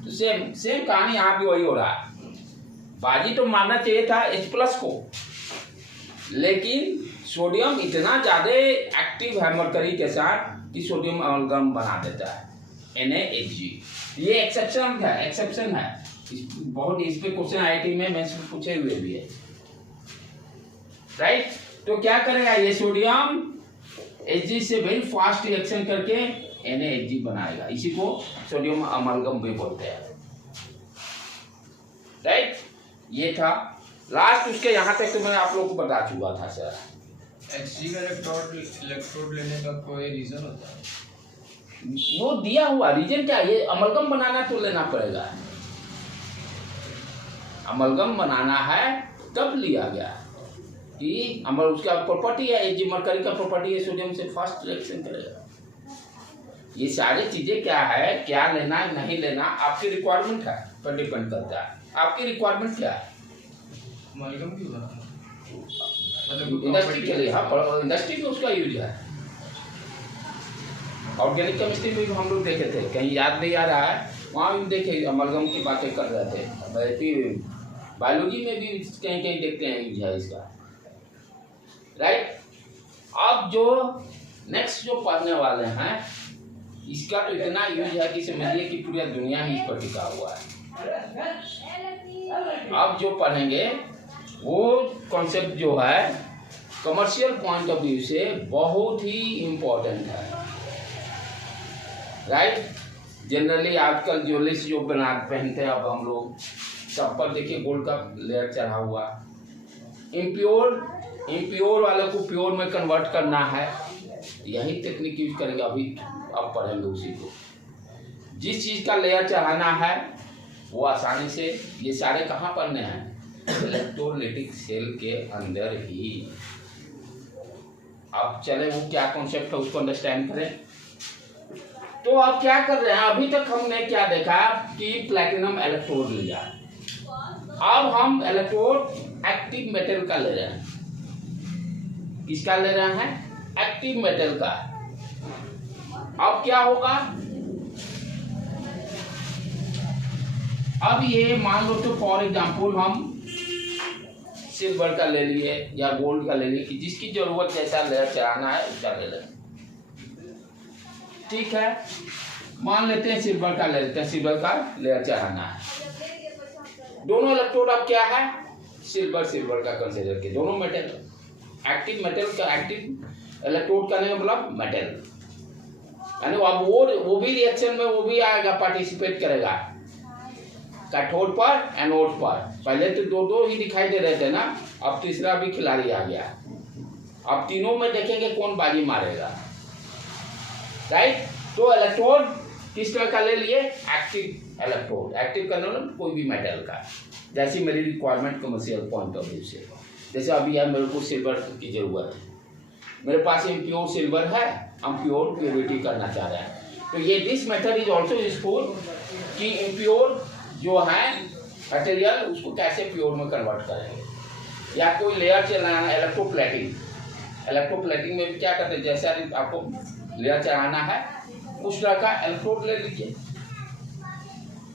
तो सेम कहानी यहाँ भी वही हो रहा है। बाजी तो मारना चाहिए था H प्लस को, लेकिन सोडियम इतना ज्यादा एक्टिव है मरकरी के साथ कि सोडियम अमलगम बना देता है NaHG। ये एक्सेप्शन है, बहुत इस पे क्वेश्चन IIT में मेंस में पूछे हुए भी है, राइट। तो क्या करेगा ये सोडियम Hg से वेरी फास्ट रिएक्शन करके NaHG बनाएगा, इसी को सोडियम अमलगम भी बोलते हैं, राइट। ये था लास्ट, उसके यहाँ तक तो मैंने आप लोगों को बता चुका था सर। Hg का इलेक्ट्रोड लेने का कोई रीजन होता है? वो दिया हुआ रीजन क्या, ये अमलगम बनाना तो लेना पड़ेगा, अमलगम बनाना है तब लिया गया कि अमल उसका प्रॉपर्टी है, Hg मरकरी का प्रॉपर्टी है, सोडियम से फास्ट रिएक्शन करेगा। ये सारी चीजें क्या है, क्या लेना नहीं लेना आपकी रिक्वायरमेंट है पर डिपेंड करता है, आपकी रिक्वायरमेंट क्या है। अमलगम क्यों बनाना? इंडस्ट्री के लिए, हाँ इंडस्ट्री में उसका यूज है। ऑर्गेनिक केमिस्ट्री में भी हम लोग देखे थे, कहीं याद नहीं आ रहा है, वहाँ भी देखे अमलगम की बातें कर रहे थे। बायोलॉजी में भी कहीं कहीं देखते हैं यूज है इसका, राइट। अब जो नेक्स्ट जो पढ़ने वाले हैं इसका तो इतना यूज है कि समझिए कि पूरी दुनिया ही इस पर टिका हुआ है। अब जो पढ़ेंगे वो कॉन्सेप्ट जो है कमर्शियल पॉइंट ऑफ व्यू से बहुत ही इम्पोर्टेंट है, राइट। जनरली आजकल ज्वेलरीज जो बना पहनते हैं अब हम लोग, सब पर देखिए गोल्ड का लेयर चढ़ा हुआ। इम्प्योर वाले को प्योर में कन्वर्ट करना है, यही टेक्निक यूज करेंगे, अभी अब पढ़ेंगे उसी को। जिस चीज़ का लेयर चढ़ाना है वो आसानी से, ये सारे कहाँ पढ़ने हैं, इलेक्ट्रोलाइटिक सेल के अंदर ही। अब चले वो क्या कॉन्सेप्ट है उसको अंडरस्टैंड करें। तो अब क्या कर रहे हैं, अभी तक हमने क्या देखा कि प्लैटिनम इलेक्ट्रोड लिया, अब हम इलेक्ट्रोड एक्टिव मेटल का ले रहे हैं। किसका ले रहे हैं? एक्टिव मेटल का। अब क्या होगा, अब ये मान लो तो फॉर एग्जांपल हम सिल्वर का ले लिए या गोल्ड का ले लिए, कि जिसकी जरूरत जैसा लेयर चढ़ाना है उसका ले लें। ठीक है, मान लेते हैं सिल्वर का ले लेते हैं, सिल्वर का लेयर चढ़ाना है। दोनों इलेक्ट्रोड अब क्या है, सिल्वर सिल्वर का कंसीडर किए, दोनों मेटल, एक्टिव मेटल का, एक्टिव इलेक्ट्रोड का नहीं मतलब मेटल, यानी अब वो भी रिएक्शन में वो भी आएगा, पार्टिसिपेट करेगा, कैथोड पर एनोड पर। पहले तो दो दो ही दिखाई दे रहे थे ना, अब तीसरा भी खिलाड़ी आ गया। अब तीनों में देखेंगे कौन बाजी मारेगा, राइट। तो इलेक्ट्रोड किस तरह का ले लिए, एक्टिव इलेक्ट्रोड, एक्टिव करने मतलब कोई भी मेटल का, जैसी मेरी requirement commercial point of view से। जैसे अभी यार मेरे को सिल्वर की जरूरत है, मेरे पास इम्प्योर सिल्वर है, हम प्योर प्योरिटी करना चाह रहे हैं, तो ये this method is also useful कि इम्प्योर जो है मटेरियल उसको कैसे प्योर में कन्वर्ट करेंगे। या कोई लेयर चलाना है, इलेक्ट्रोप्लेटिंग, इलेक्ट्रोप्लेटिंग में भी क्या करते हैं, जैसा आपको लेयर चढ़ाना है उस तरह का इलेक्ट्रोड ले लीजिए,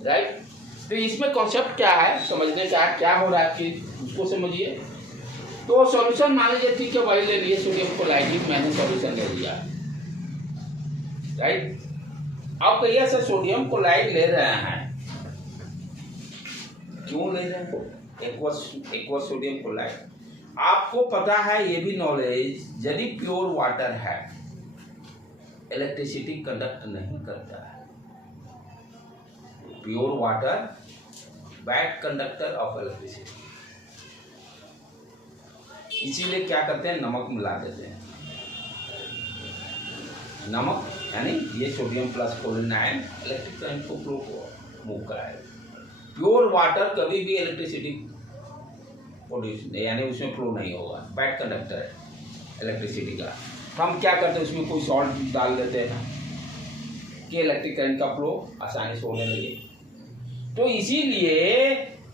राइट। तो इसमें कॉन्सेप्ट क्या है समझने का, क्या हो रहा है कि उसको समझिए। तो सॉल्यूशन मान लीजिए, ठीक है, वही ले लिए सोडियम क्लोराइड, मैंने सॉल्यूशन ले लिया, राइट। अब कहिए सर सोडियम क्लोराइड ले रहे हैं, क्यों ले रहे हैं, एक्वा सोडियम क्लोराइड। आपको पता है, ये भी नॉलेज, यदि प्योर वाटर है इलेक्ट्रिसिटी कंडक्ट नहीं करता है, pure water bad conductor of electricity, इसीलिए क्या करते हैं, नमक मिला देते हैं। नमक यानी ये sodium plus chlorine ion electric current को फ्लो को मूव कराएगा। प्योर वाटर कभी भी इलेक्ट्रिसिटी प्रोड्यूस यानी उसमें फ्लो नहीं होगा, बैड कंडक्टर है इलेक्ट्रिसिटी का। हम क्या करते हैं, उसमें कोई सॉल्ट डाल देते हैं कि इलेक्ट्रिक करंट का फ्लो आसानी से होने लगे। तो इसीलिए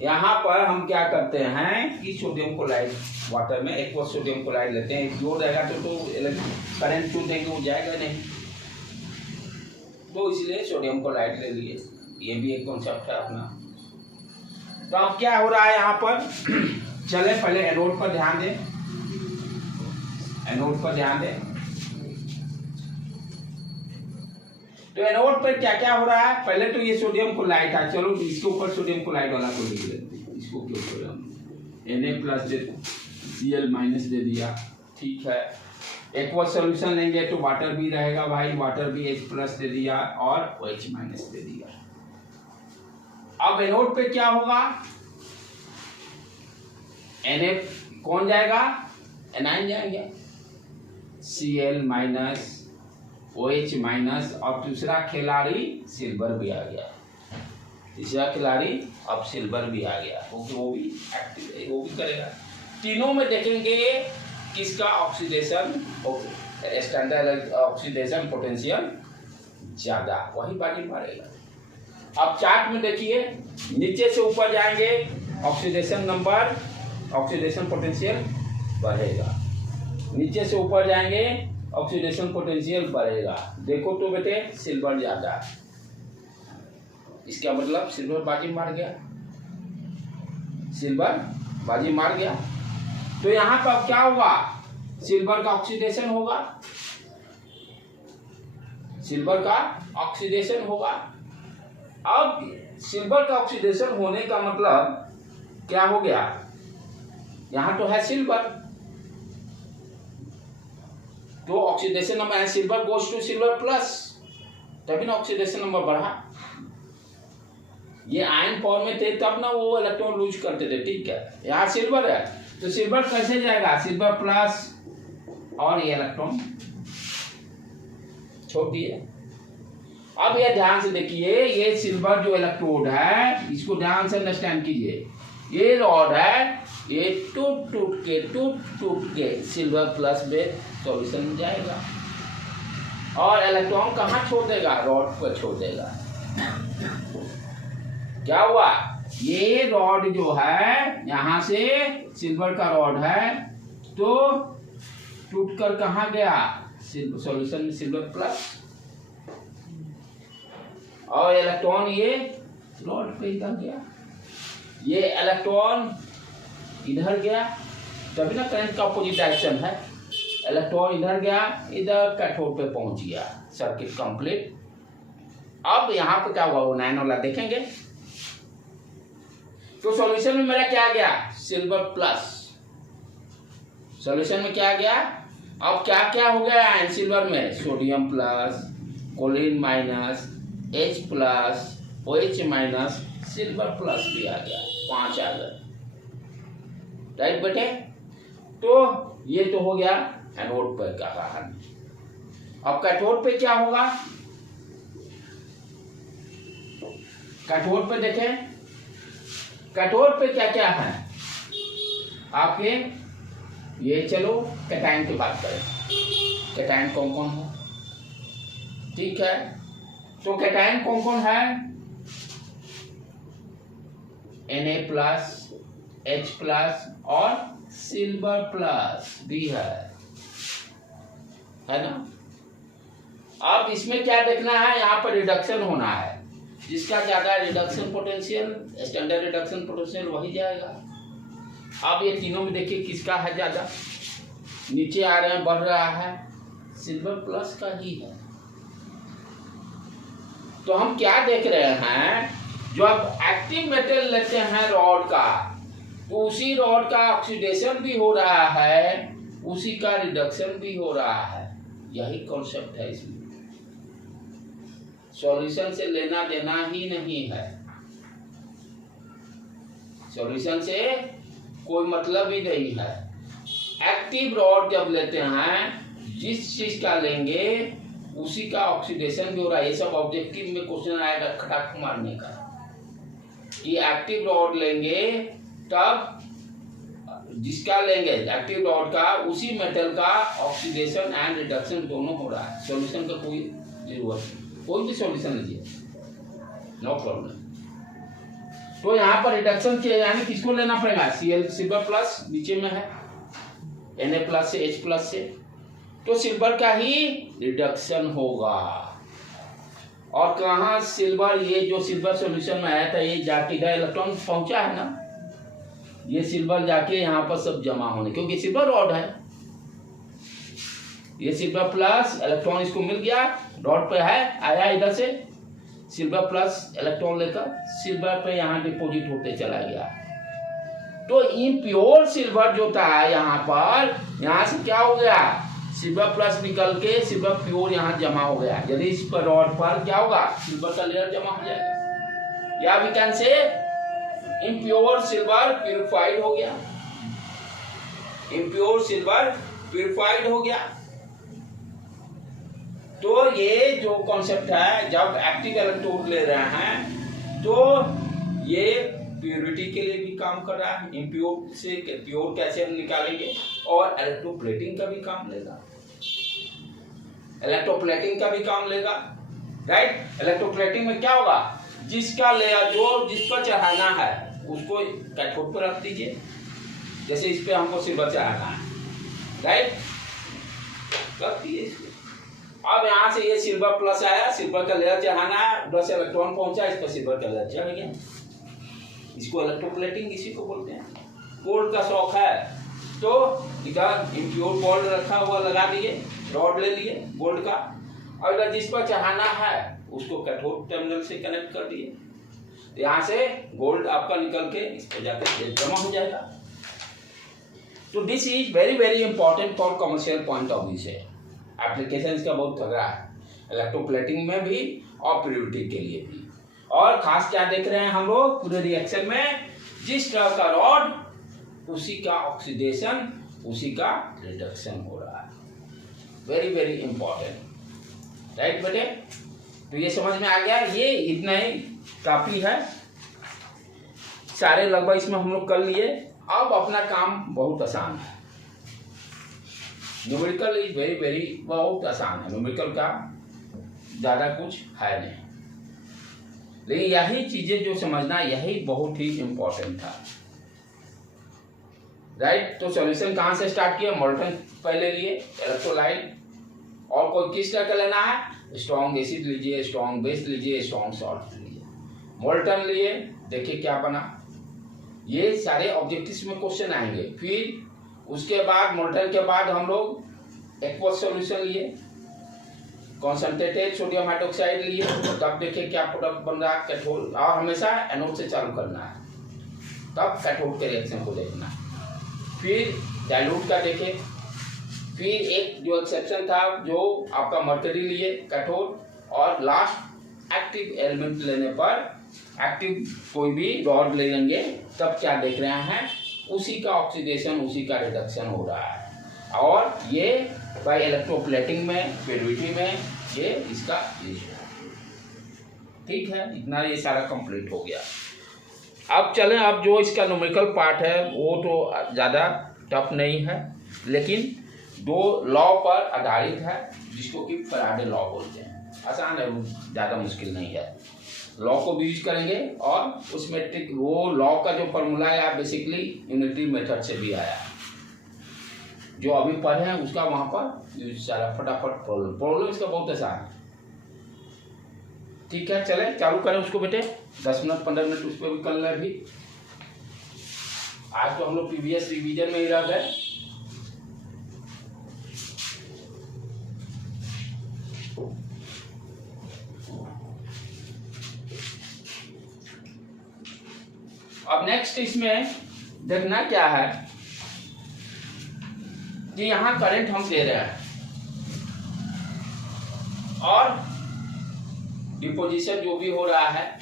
यहाँ पर हम क्या करते हैं कि सोडियम क्लोराइड वाटर में एक्वा सोडियम क्लोराइड लेते हैं, जो रहेगा तो करंट क्यों देंगे, वो जाएगा नहीं, तो इसलिए सोडियम क्लोराइड ले लिए। ये भी एक कॉन्सेप्ट है अपना। तो अब क्या हो रहा है यहाँ पर, चले पहले एनोड पर ध्यान दें, एनोड पर ध्यान दें। तो एनोड पर क्या क्या हो रहा है, पहले तो ये सोडियम क्लोराइड था, चलो इसके ऊपर सोडियम क्लोराइड वाला को लिख लेते हैं, इसको क्यों करें हम, Na प्लस दे Cl माइनस दे दिया, ठीक है। एक्वा सॉल्यूशन लेंगे तो वाटर भी रहेगा भाई, वाटर भी H प्लस दे दिया और OH माइनस दे दिया। अब एनोड पे क्या होगा, Na कौन जाएगा, एनाइन जाएंगे, Cl माइनस OH माइनस, और दूसरा खिलाड़ी सिल्वर भी आ गया, तीसरा खिलाड़ी अब सिल्वर भी आ गया, क्योंकि वो भी एक्टिव है, वो भी करेगा। तीनों में देखेंगे किसका ऑक्सीडेशन, स्टैंडर्ड ऑक्सीडेशन पोटेंशियल ज्यादा, वही बाजी मारेगा। अब चार्ट में देखिए, नीचे से ऊपर जाएंगे ऑक्सीडेशन नंबर, ऑक्सीडेशन पोटेंशियल बढ़ेगा, नीचे से ऊपर जाएंगे ऑक्सीडेशन पोटेंशियल बढ़ेगा। देखो तो बेटे सिल्वर ज्यादा, इसका मतलब सिल्वर बाजी मार गया, सिल्वर बाजी मार गया। तो यहाँ पर क्या होगा, सिल्वर का ऑक्सीडेशन होगा, सिल्वर का ऑक्सीडेशन होगा। अब सिल्वर का ऑक्सीडेशन होने का मतलब क्या हो गया, यहाँ तो है सिल्वर, तो ऑक्सीडेशन नंबर है silver goes to silver plus, तभी ना ऑक्सीडेशन नंबर बढ़ा। ये आयन फॉर्म में थे तब ना वो इलेक्ट्रॉन लूज करते थे, ठीक है। यहाँ सिल्वर है तो सिल्वर कैसे जाएगा, सिल्वर प्लस, और ये इलेक्ट्रॉन छोड़ दिए। अब ये ध्यान से देखिए, ये सिल्वर जो इलेक्ट्रोड है इसको ध्यान से अंडरस्टैंड कीजिए, ये रॉड है, ये टूट टूट के सिल्वर प्लस में सॉल्यूशन जाएगा, और इलेक्ट्रॉन कहाँ छोड़ देगा? रॉड पर छोड़ देगा। क्या हुआ? ये रॉड जो है यहाँ से सिल्वर का रॉड है तो टूटकर कहाँ गया? सॉल्यूशन में सिल्वर प्लस, और इलेक्ट्रॉन ये रॉड पे इधर गया, ये इलेक्ट्रॉन इधर गया, तभी ना करंट का अपोजिट डायरेक्शन है। इलेक्ट्रॉन इधर गया, इधर कैथोड पे पहुंच गया, सर्किट कंप्लीट। अब यहाँ पे क्या हुआ वो 9 वाला देखेंगे। तो सॉल्यूशन में मेरा क्या गया? Silver plus. सॉल्यूशन में क्या गया? अब क्या क्या हो गया है सिल्वर में? Sodium plus, chlorine minus, H plus, OH minus, silver plus भी आ गया, 5 आ गए। राइट बेटे? तो ये तो हो गया एनोड पर का कहानी। अब कैथोड पे क्या होगा? कैथोड पे देखें, कैथोड पे क्या क्या है आपके? ये चलो कैटायन की बात करें। कैटायन कौन कौन है? ठीक है, तो कैटायन कौन कौन है? Na प्लस, H प्लस और सिल्वर प्लस भी है ना? अब इसमें क्या देखना है? यहाँ पर रिडक्शन होना है। जिसका ज्यादा reduction potential, standard reduction potential, वही जाएगा। अब ये तीनों में देखिए किसका है ज्यादा? नीचे आ रहे हैं, बढ़ रहा है, सिल्वर प्लस का ही है। तो हम क्या देख रहे हैं? जब एक्टिव मेटल लेते हैं रॉड का, तो उसी रॉड का ऑक्सीडेशन भी हो रहा है, उसी का रिडक्शन भी हो रहा है। यही कॉन्सेप्ट है इसमें। सॉल्यूशन से लेना देना ही नहीं है, सॉल्यूशन से कोई मतलब ही नहीं है। एक्टिव रॉड जब लेते हैं, जिस चीज का लेंगे उसी का ऑक्सीडेशन भी हो रहा है। ये सब ऑब्जेक्टिव में क्वेश्चन आएगा खटाक मारने का, कि एक्टिव रॉड लेंगे तब जिसका लेंगे एक्टिव रॉड का, उसी मेटल का ऑक्सीडेशन एंड रिडक्शन दोनों हो रहा है। सॉल्यूशन का कोई जरूरत नहीं, कोई भी सॉल्यूशन लीजिए, नो प्रॉब्लम। तो यहाँ पर रिडक्शन किया यानी किसको लेना पड़ेगा? Cl सिल्वर प्लस नीचे में है, Na प्लस से H प्लस से, तो सिल्वर का ही रिडक्शन होगा। और कहाँ सिल्वर, ये जो सिल्वर सॉल्यूशन में आया था, ये जाके इधर इलेक्ट्रॉन पहुंचा है ना, ये सिल्वर जाके यहाँ पर सब जमा होने, क्योंकि सिल्वर रॉड है। ये सिल्वर प्लस इलेक्ट्रॉन इसको मिल गया, रॉड पे है, आया इधर से सिल्वर प्लस इलेक्ट्रॉन लेकर सिल्वर पे यहाँ डिपोजिट होते चला गया। तो इम्प्योर सिल्वर जो था यहाँ पर, यहाँ से क्या हो गया? सिल्वर प्लस निकल के सिल्वर प्योर यहाँ जमा हो गया। यदि इस पर रॉड पर क्या होगा? सिल्वर का लेयर जमा हो जाएगा, या we can say impure silver purified हो गया। इम्प्योर सिल्वर प्यूरिफाइड हो गया। तो ये जो कॉन्सेप्ट है, जब एक्टिव इलेक्ट्रोड ले रहे हैं तो ये प्योरिटी के लिए भी काम कर रहा है। इम्प्योर से प्योर कैसे हम निकालेंगे, और इलेक्ट्रोप्लेटिंग का भी काम लेगा, इलेक्ट्रोप्लेटिंग का भी काम लेगा। राइट? इलेक्ट्रोप्लेटिंग में क्या होगा? जिसका लेयर जो जिस पर चढ़ाना है उसको कैथोड पर रख दीजिए। जैसे इस पे हमको सिल्वर चढ़ाना है, राइट, रख दिए इसको। अब यहाँ से ये सिल्वर प्लस आया, सिल्वर का लेयर चढ़ाना है, उधर से इलेक्ट्रॉन पहुंचा, इस पर सिल्वर का लेयर चढ़ गया। इसको इलेक्ट्रोप्लेटिंग इसी को बोलते हैं। गोल्ड का शौक है तो इधर इम्प्योर गोल्ड रखा हुआ लगा दिए, रॉड ले लिए गोल्ड का, और इधर जिस पर चढ़ाना है उसको कैथोड टर्मिनल से कनेक्ट कर दिए। यहाँ से गोल्ड आपका निकल के इस पर जाकर जमा हो जाएगा। तो this is very very important for commercial point of view से। एप्लीकेशन इसका बहुत तगड़ा है, इलेक्ट्रोप्लेटिंग में भी और प्योरिटी के लिए भी। और खास क्या देख रहे हैं हम लोग पूरे रिएक्शन में? जिस तरह का रॉड उसी का ऑक्सीडेशन, उसी का रिडक्शन हो रहा है। वेरी वेरी इंपॉर्टेंट, राइट बेटे? तो ये समझ में आ गया। ये इतना ही काफी है, सारे लगभग इसमें हम लोग कर लिए। अब अपना काम बहुत आसान है। न्यूमेरिकल इज वेरी वेरी बहुत आसान है, न्यूमेरिकल का ज़्यादा कुछ है नहीं, लेकिन यही चीज़ें जो समझना यही बहुत ही इम्पोर्टेंट था, राइट। तो सॉल्यूशन कहाँ से स्टार्ट किया, मोल्टन पहले लिए, इलेक्ट्रोलाइट, और कोई किस तरह का लेना है, स्ट्रॉन्ग एसिड लीजिए, स्ट्रॉन्ग बेस लीजिए, स्ट्रॉन्ग सॉल्ट लीजिए। मोल्टन लिए, देखिए क्या बना, ये सारे ऑब्जेक्टिव्स में क्वेश्चन आएंगे। फिर उसके बाद मोल्टन के बाद हम लोग एक्वस सॉल्यूशन लिए, कॉन्सेंट्रेटेड सोडियम हाइड्रोक्साइड लिए, तब देखिए क्या प्रोडक्ट बन रहा है, कैथोड, और हमेशा एनोड से चालू करना है, तब कैथोड के रिएक्शन को देखना है। फिर डाइल्यूट का देखे, फिर एक जो एक्सेप्शन था जो आपका मर्करी लिए कैथोड, और लास्ट एक्टिव एलिमेंट लेने पर, एक्टिव कोई भी रॉड ले लेंगे तब क्या देख रहे हैं, उसी का ऑक्सीडेशन, उसी का रिडक्शन हो रहा है, और ये बाय इलेक्ट्रोप्लेटिंग में, प्यूरिटी में ये इसका ठीक है। इतना ये सारा कंप्लीट हो गया। अब चलें, अब जो इसका न्यूमेरिकल पार्ट है वो तो ज़्यादा टफ नहीं है, लेकिन दो लॉ पर आधारित है जिसको कि फैराडे लॉ बोलते हैं। आसान है, ज़्यादा मुश्किल नहीं है। लॉ को भी यूज करेंगे, और उसमें ट्रिक, वो लॉ का जो फॉर्मूला है बेसिकली यूनिटरी मेथड से भी आया, जो अभी पढ़े हैं उसका वहाँ पर यूज सारा। फटाफट प्रॉब्लम इसका बहुत आसान है, ठीक है। चले चालू करें उसको बेटे, 10 मिनट 15 मिनट उस पर भी कर लें अभी। आज तो हम लोग प्रीवियस रिवीजन में ही रह गए। अब नेक्स्ट इसमें देखना क्या है कि यहाँ करंट हम दे रहे हैं, और डिपोजिशन जो भी हो रहा है,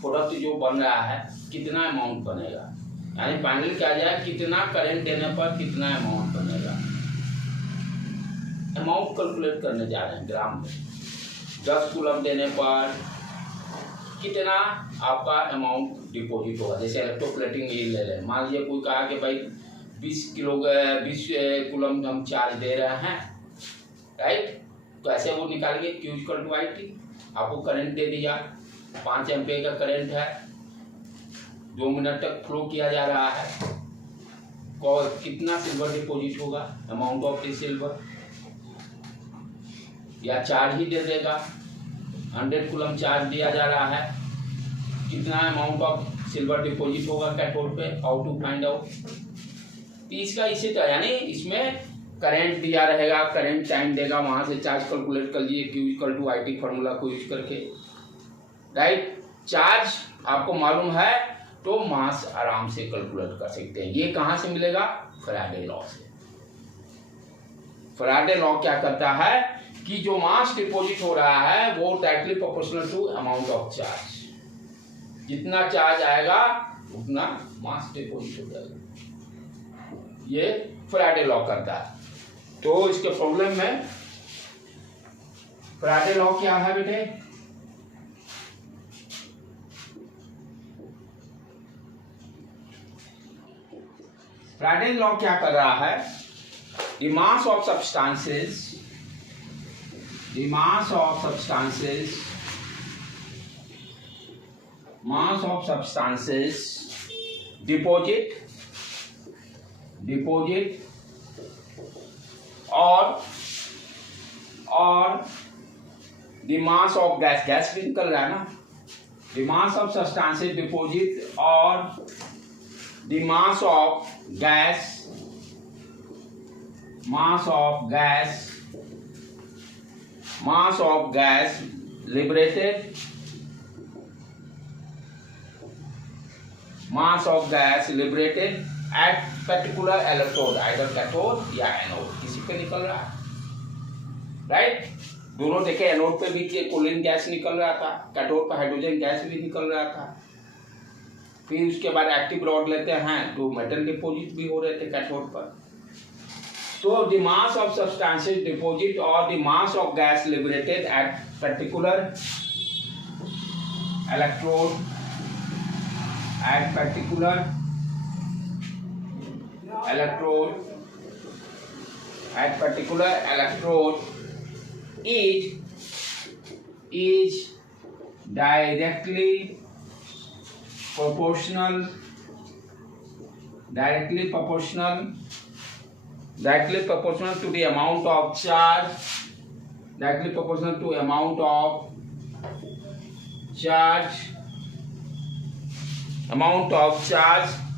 प्रोडक्ट जो बन रहा है, कितना अमाउंट बनेगा, यानी फाइनल क्या जाए, कितना करंट देने पर कितना अमाउंट बनेगा। अमाउंट कैलकुलेट करने जा रहे हैं ग्राम में। 10 कूलम देने पर कितना आपका अमाउंट डिपॉजिट होगा। जैसे इलेक्ट्रोप्लेटिंग ये ले लें, मान लीजिए कोई कहा कि भाई 20 कूलम हम चार्ज दे रहे हैं, राइट। तो ऐसे वो निकालेंगे, Q इक्वल टू IT, आपको करंट दे दिया, 5 एम्पीयर का करंट है, 2 मिनट तक फ्लो किया जा रहा है, कितना सिल्वर डिपॉजिट होगा, अमाउंट ऑफ द सिल्वर, या चार्ज ही दे देगा, 100 कूलम चार्ज दिया जा रहा है, कितना अमाउंट ऑफ सिल्वर डिपॉजिट होगा कैथोड पे, हाउ टू फाइंड आउट। इसका इसी तरह, यानी इसमें करंट दिया रहेगा, करंट टाइम देगा, वहां से चार्ज कैलकुलेट कर लीजिए Q equal to IT formula को यूज करके, राइट। चार्ज आपको मालूम है तो मास आराम से कैलकुलेट कर सकते हैं। ये कहां से मिलेगा, फैराडे लॉ से। फैराडे लॉ क्या करता है कि जो मास डिपॉजिट हो रहा है वो directly proportional to amount of charge, जितना चार्ज आएगा उतना मास डिपॉजिट हो जाएगा। ये फैराडे लॉ करता है। तो इसके प्रॉब्लम में फैराडे लॉ क्या है बेटे, फैराडे लॉ क्या कर रहा है, the mass of substances deposit और the mass of gas भी निकल रहा है ना, the mass of substances deposit और the mass of gas liberated at particular electrode, either cathode या एनोड, किसी पे निकल रहा है, राइट। दोनों देखे, एनोड पे भी कूलिंग गैस निकल रहा था, कैथोड पे हाइड्रोजन गैस भी निकल रहा था। फिर उसके बाद एक्टिव रॉड लेते हैं तो मेटल डिपॉजिट भी हो रहे थे कैथोड पर। So the mass of substances deposit or the mass of gas liberated at particular electrode at particular electrode is directly proportional to the amount of charge,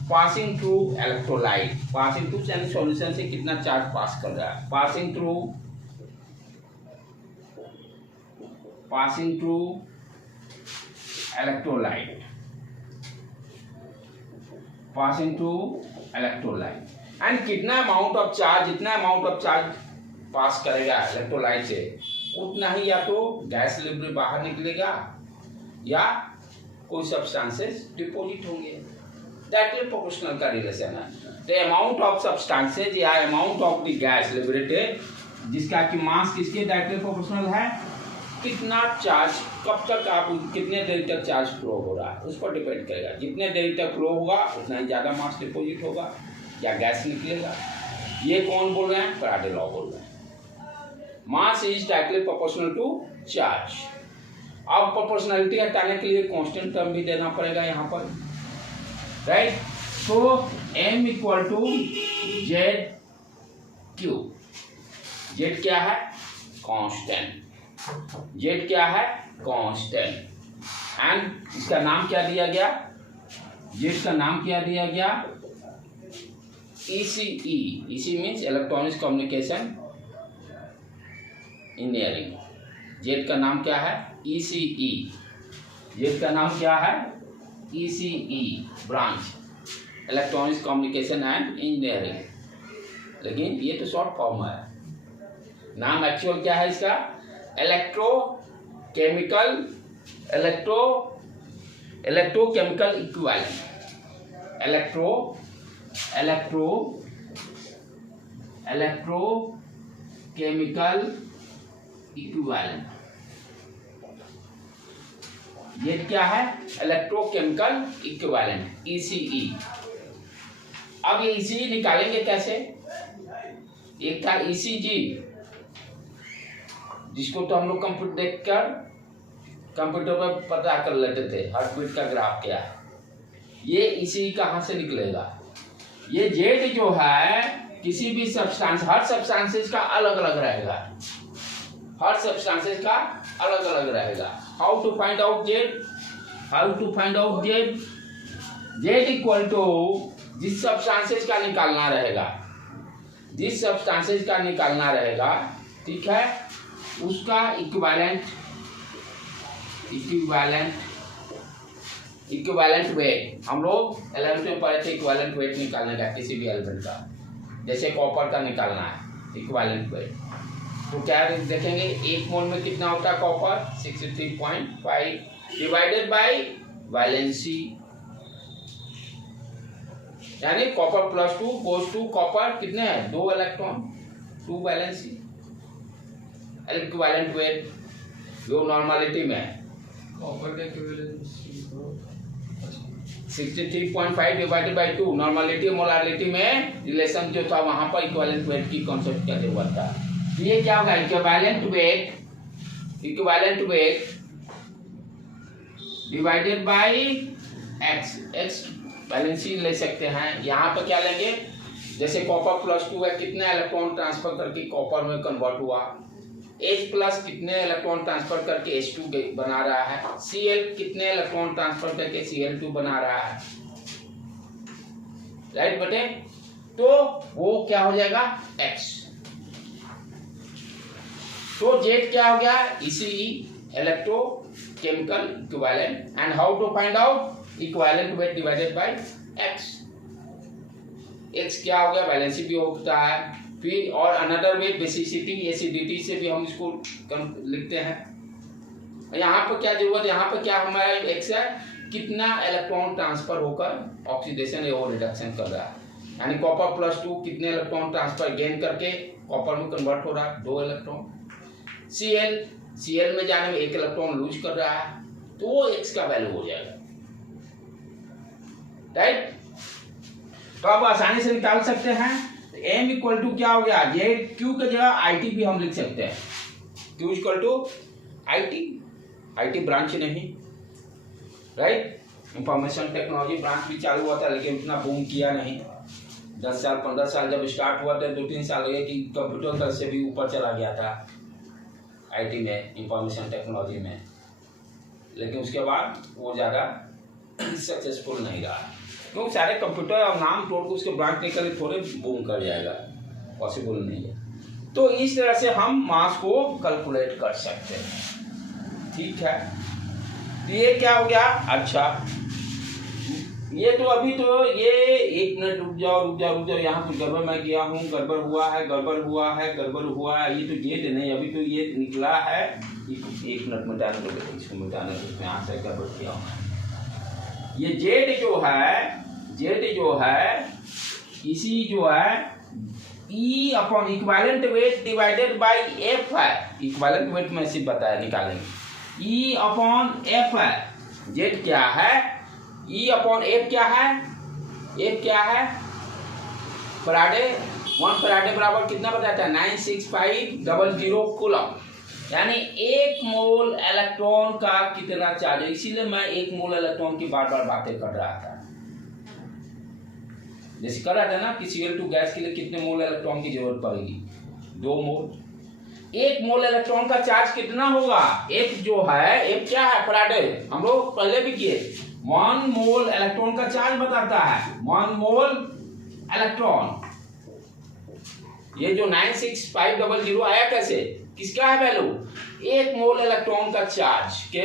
passing through electrolyte. passing through यानी सॉल्यूशन से कितना चार्ज पास कर रहा है. passing through electrolyte एंड कितना अमाउंट ऑफ चार्ज, जितना अमाउंट ऑफ चार्ज पास करेगा इलेक्ट्रोलाइट से, उतना ही या तो गैस लिबरे बाहर निकलेगा या कोई सब्सटेंसेस डिपॉजिट होंगे. डायरेक्टली प्रोपोर्शनल का रिलेशन है. द अमाउंट ऑफ सब्सटेंसेस या amount of the gas liberated, जिसका कि मास किसके डायरेक्टली प्रोपोर्शनल है, कितना चार्ज, कब तक आप कितने देर तक चार्ज फ्लो हो रहा है उस पर डिपेंड करेगा. जितने देर तक फ्लो होगा उतना ही ज़्यादा मास डिपॉजिट होगा या गैस निकलेगा. ये कौन बोल रहे हैं? फैराडे लॉ बोल रहे हैं. Mass is directly proportional to charge. अब प्रोपोर्शनलिटी हटाने के लिए कांस्टेंट टर्म भी देना पड़ेगा यहाँ पर, राइट. तो m equal to Z Q. Z क्या है? कांस्टेंट. जेड क्या है? कांस्टेंट. एंड इसका नाम क्या दिया गया? जेड का नाम क्या दिया गया? ECE. ECE means electronics communication engineering. Z का नाम क्या है? ECE. जेड का नाम क्या है? ECE branch, electronics communication and engineering. लेकिन ये तो शॉर्ट फॉर्म है. नाम एक्चुअल क्या है इसका? Electrochemical equivalent. Electrochemical equivalent. ये क्या है? Electrochemical equivalent, ECE. अब ये ECE निकालेंगे कैसे? एक था ECG, जिसको तो हम लोग कंप्यूटर पर पता कर लेते थे हार्ट बीट का ग्राफ क्या है. ये ECE कहाँ से निकलेगा? ये जेड जो है किसी भी सब्सटेंस, हर सब्सटेंसेस का अलग अलग रहेगा. How to find out Z? Z equal to जिस सब्सटेंसेस का निकालना रहेगा, ठीक है, उसका इक्विवेलेंट वेट. हम लोग 11th में पढ़े थे इक्विवेलेंट वेट निकालने का किसी भी एलिमेंट का. जैसे कॉपर का निकालना है इक्विवेलेंट वेट, तो क्या देखेंगे? 1 मोल में कितना होता है कॉपर? 63.5 डिवाइडेड बाय वैलेंसी, यानी copper plus 2 goes to copper कितने हैं? 2 इलेक्ट्रॉन, 2 वैलेंसी. इक्विवेलेंट वेट जो नॉर्मलिटी में है, कॉपर का equivalency 63.5 divided by 2. Normality molarity में रिलेशन जो था वहां पर इक्विवेलेंट वेट की कॉन्सेप्ट का जरूरत था. ये क्या होगा? Equivalent weight divided by x valency ले सकते हैं. यहाँ पर क्या लेंगे? जैसे कॉपर प्लस 2 है, कितने इलेक्ट्रॉन ट्रांसफर करके कॉपर में कन्वर्ट हुआ. H प्लस कितने इलेक्ट्रॉन ट्रांसफर करके H2 बना रहा है. Cl कितने इलेक्ट्रॉन ट्रांसफर करके Cl2 बना रहा है, राइट बेटे. तो वो क्या हो जाएगा? X. तो Z क्या हो गया? ECE, electrochemical equivalent. And how to find out? Equivalent weight divided by X. X क्या हो गया? वैलेंसी भी होता है. फिर और अनदर वे बेसिसिटी, एसिडिटी से भी हम इसको लिखते हैं. यहाँ पर क्या जरूरत है? यहाँ पर क्या हमारा X है? कितना इलेक्ट्रॉन ट्रांसफर होकर ऑक्सीडेशन और रिडक्शन कर रहा है. यानी कॉपर प्लस 2 कितने इलेक्ट्रॉन ट्रांसफर गेन करके कॉपर में कन्वर्ट हो रहा है? 2 इलेक्ट्रॉन. Cl में जाने में 1 इलेक्ट्रॉन लूज कर रहा है, तो वो X का वैल्यू हो जाएगा, राइट. तो आप आसानी से निकाल सकते हैं एम इक्वल टू क्या हो गया, जेड क्यू की जगह आई टी भी हम लिख सकते हैं, Q equal to I T branch नहीं, राइट। इंफॉर्मेशन टेक्नोलॉजी ब्रांच भी चालू हुआ था लेकिन उतना बूम किया नहीं। 10 साल 15 साल जब स्टार्ट हुआ था 2-3 साल लगे कि कंप्यूटर का से भी ऊपर चला गया था आईटी में, इंफॉर्मेशन टेक्नोलॉजी में, लेकिन उसके बाद वो ज़्यादा सक्सेसफुल नहीं रहा, क्योंकि सारे कंप्यूटर और नाम तोड़ के उसके ब्रांच निकल थोड़े बूम कर जाएगा, पॉसिबल नहीं है। तो इस तरह से हम मास को कैलकुलेट कर सकते हैं, ठीक है। तो ये क्या हो गया, अच्छा ये तो अभी तो ये 1 मिनट रुक जाओ, यहाँ कुछ गड़बड़ मैं किया हूँ, गड़बड़ हुआ है, ये तो जेड नहीं, अभी तो ये निकला है, 1 मिनट मिटाने दो, इसको मिटाने दो, यहाँ से गड़बड़ किया हूँ। ये जेड जो है इसी जो है E upon equivalent weight divided by F है, इक्विवेलेंट वेट में सिर्फ बताया निकालेंगे, E अपॉन एफ है, जेड क्या है, E अपॉन एफ क्या है, फराडे 1 फराडे बराबर कितना बताया था, 96500 कूलम, यानी 1 मोल इलेक्ट्रॉन का कितना चार्ज है, इसीलिए मैं 1 मोल इलेक्ट्रॉन की बार बार बातें कर रहा था, जैसे कर रहा था ना कि Cl2 गैस के लिए कितने मोल इलेक्ट्रॉन की जरूरत पड़ेगी, 2 मोल। 1 मोल इलेक्ट्रॉन का चार्ज कितना होगा, F जो है, F क्या है, फराडे हम लोग पहले भी किए, 1 मोल इलेक्ट्रॉन का चार्ज बताता है, 1 मोल इलेक्ट्रॉन, ये जो 96500 आया कैसे, किसका है वैल्यू, 1 मोल इलेक्ट्रॉन का चार्ज के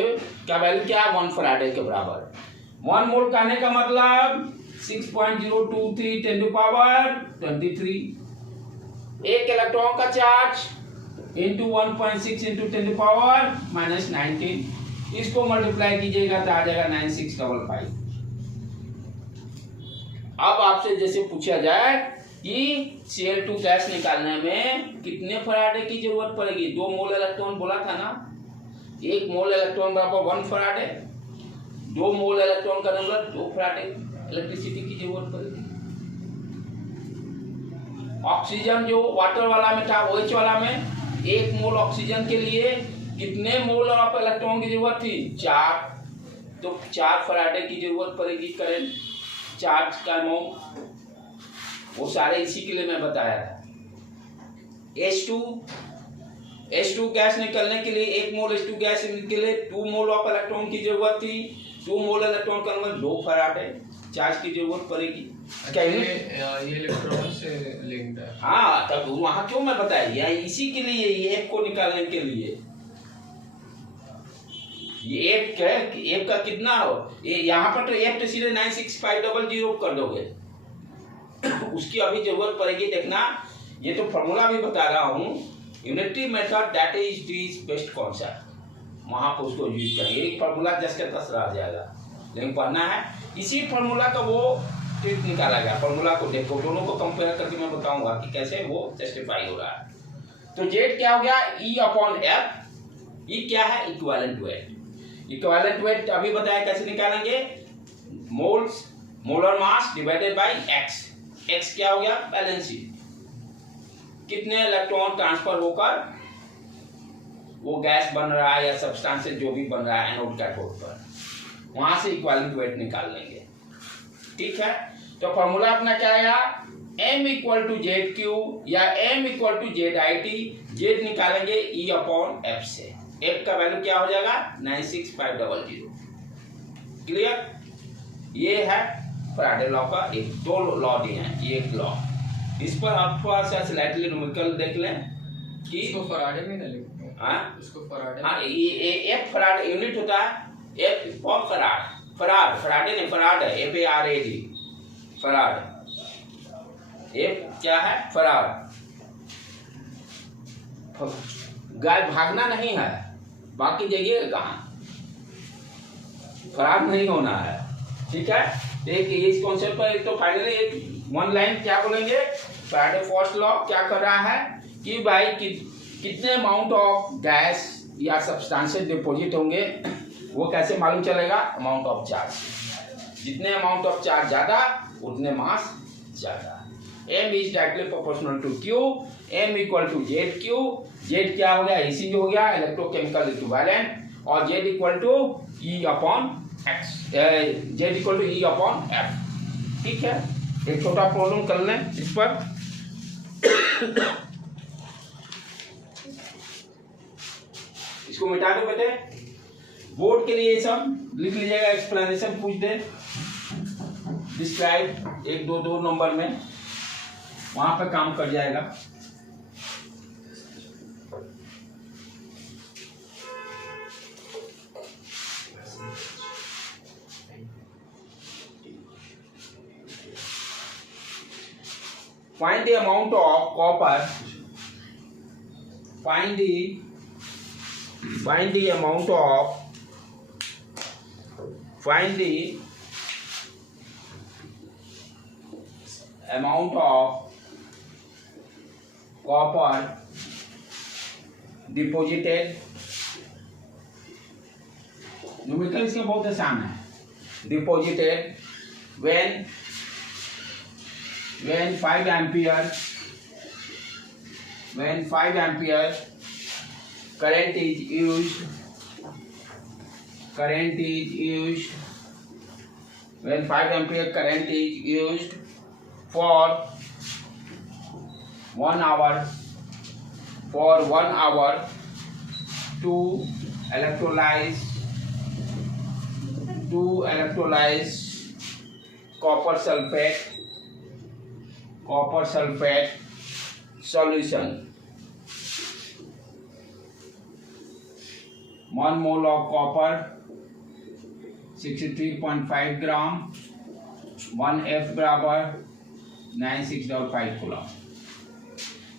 क्या वैल्यू क्या है, 1 फराडे के बराबर। 1 मोल कहने का मतलब 6.023 10 to power 23, एक इलेक्ट्रॉन का charge into 1.6 into 10 to power -19, इसको मल्टीप्लाई कीजिएगा तो आ जाएगा 9655। अब आपसे जैसे पूछा जाए कि Cl2 गैस निकालने में कितने फराडे की जरूरत पड़ेगी, 2 मोल इलेक्ट्रॉन बोला था ना, 1 मोल इलेक्ट्रॉन बराबर 1 फराडे, 2 मोल इलेक्ट्रॉन का मतलब 2 फराडे इलेक्ट्रिसिटी की जरूरत पड़ेगी। ऑक्सीजन जो वाटर वाला में था, OH वाला में 1 मोल ऑक्सीजन के लिए कितने मोल ऑफ इलेक्ट्रॉन की जरूरत थी, 4, तो 4 फराडे की जरूरत पड़ेगी करंट चार्ज का अमाउंट, वो सारे इसी के लिए मैं बताया था। H2 गैस निकलने के लिए 1 मोल H2 गैस के लिए 2 मोल ऑफ इलेक्ट्रॉन की जरूरत थी, 2 मोल इलेक्ट्रॉन का मतलब 2 फराडे चार्ज की जरूरत पड़ेगी। क्या ये इलेक्ट्रॉन से लिंक्ड है, हाँ, तब वहां क्यों मैं बताया, इसी के लिए, ये एफ को निकालने के लिए, ये एफ का कितना हो, ये यहाँ पर तो एफ तो सीधे 96500 कर दोगे, उसकी अभी जरूरत पड़ेगी, देखना ये तो फॉर्मूला भी बता रहा हूँ, unitary method that is this best concept, वहां पर उसको यूज करेंगे, एक फॉर्मूला 10 के 10 रह जाएगा, लेकिन पढ़ना है, इसी फॉर्मूला का वो ट्रिक निकाला गया, फॉर्मूला को देखो, दोनों को कंपेयर करके मैं बताऊंगा कि कैसे वो जस्टिफाई हो रहा है। तो जेड क्या हो गया, E अपॉन एफ, E क्या है, इक्विवेलेंट वेट अभी बताया कैसे निकालेंगे, moles molar mass divided by x क्या हो गया, वैलेंसी, कितने इलेक्ट्रॉन ट्रांसफर होकर वो गैस बन रहा है या सब्सटेंस जो भी बन रहा है एनोड कैथोड पर, वहां से इक्विवेलेंट वेट निकाल लेंगे, ठीक है। तो फॉर्मूला अपना क्या आया, m equal to Z Q या m equal to Z I T, जेड निकालेंगे E अपॉन एफ से, f का वैल्यू क्या हो जाएगा 96500, क्लियर। ये है फैराडे लॉ का एक 2 लॉ दिए हैं, ये एक लॉ, इस पर आप थोड़ा सा स्लाइटली न्यूमेरिकल देख लें कि इसको फराडे में ना लिखो, हाँ इसको फराडे, हाँ, ये एक फराड यूनिट होता है, एक फॉर फराडे नहीं, फराड है, FARAD, फराड, F क्या है, फराड, गाय भागना नहीं है, बाकी जाइए कहाँ, फरार नहीं होना है, ठीक है। एक इस कॉन्सेप्ट पर एक तो फाइनली एक 1 लाइन क्या बोलेंगे, फैराडे फर्स्ट लॉ क्या कर रहा है कि भाई कितने अमाउंट ऑफ गैस या सब्सटेंसेस डिपॉजिट होंगे, वो कैसे मालूम चलेगा, अमाउंट ऑफ चार्ज, जितने अमाउंट ऑफ चार्ज ज्यादा उतने मास ज्यादा, m is directly proportional to q, m equal to Z Q, Z क्या हो गया, एसी हो गया, इलेक्ट्रोकेमिकल इक्विवेलेंट, और Z equal to E upon X, Z equal to E upon F. ठीक है, एक छोटा प्रॉब्लम कर लें इस पर। इसको मिटा दो बेटे, बोर्ड के लिए सब लिख लीजिएगा, एक्सप्लेनेशन पूछ दे डिस्क्राइब 1 2 नंबर में, वहां पे काम कर जाएगा। Find the amount of copper. Find the amount of copper deposited. Numerical इसका बहुत आसान है। Deposited when 5 ampere current is used, when 5 ampere current is used for 1 hour to electrolyze copper sulfate solution. 1 mole of copper 63.5 gram, 1F बराबर 9655 कूलम।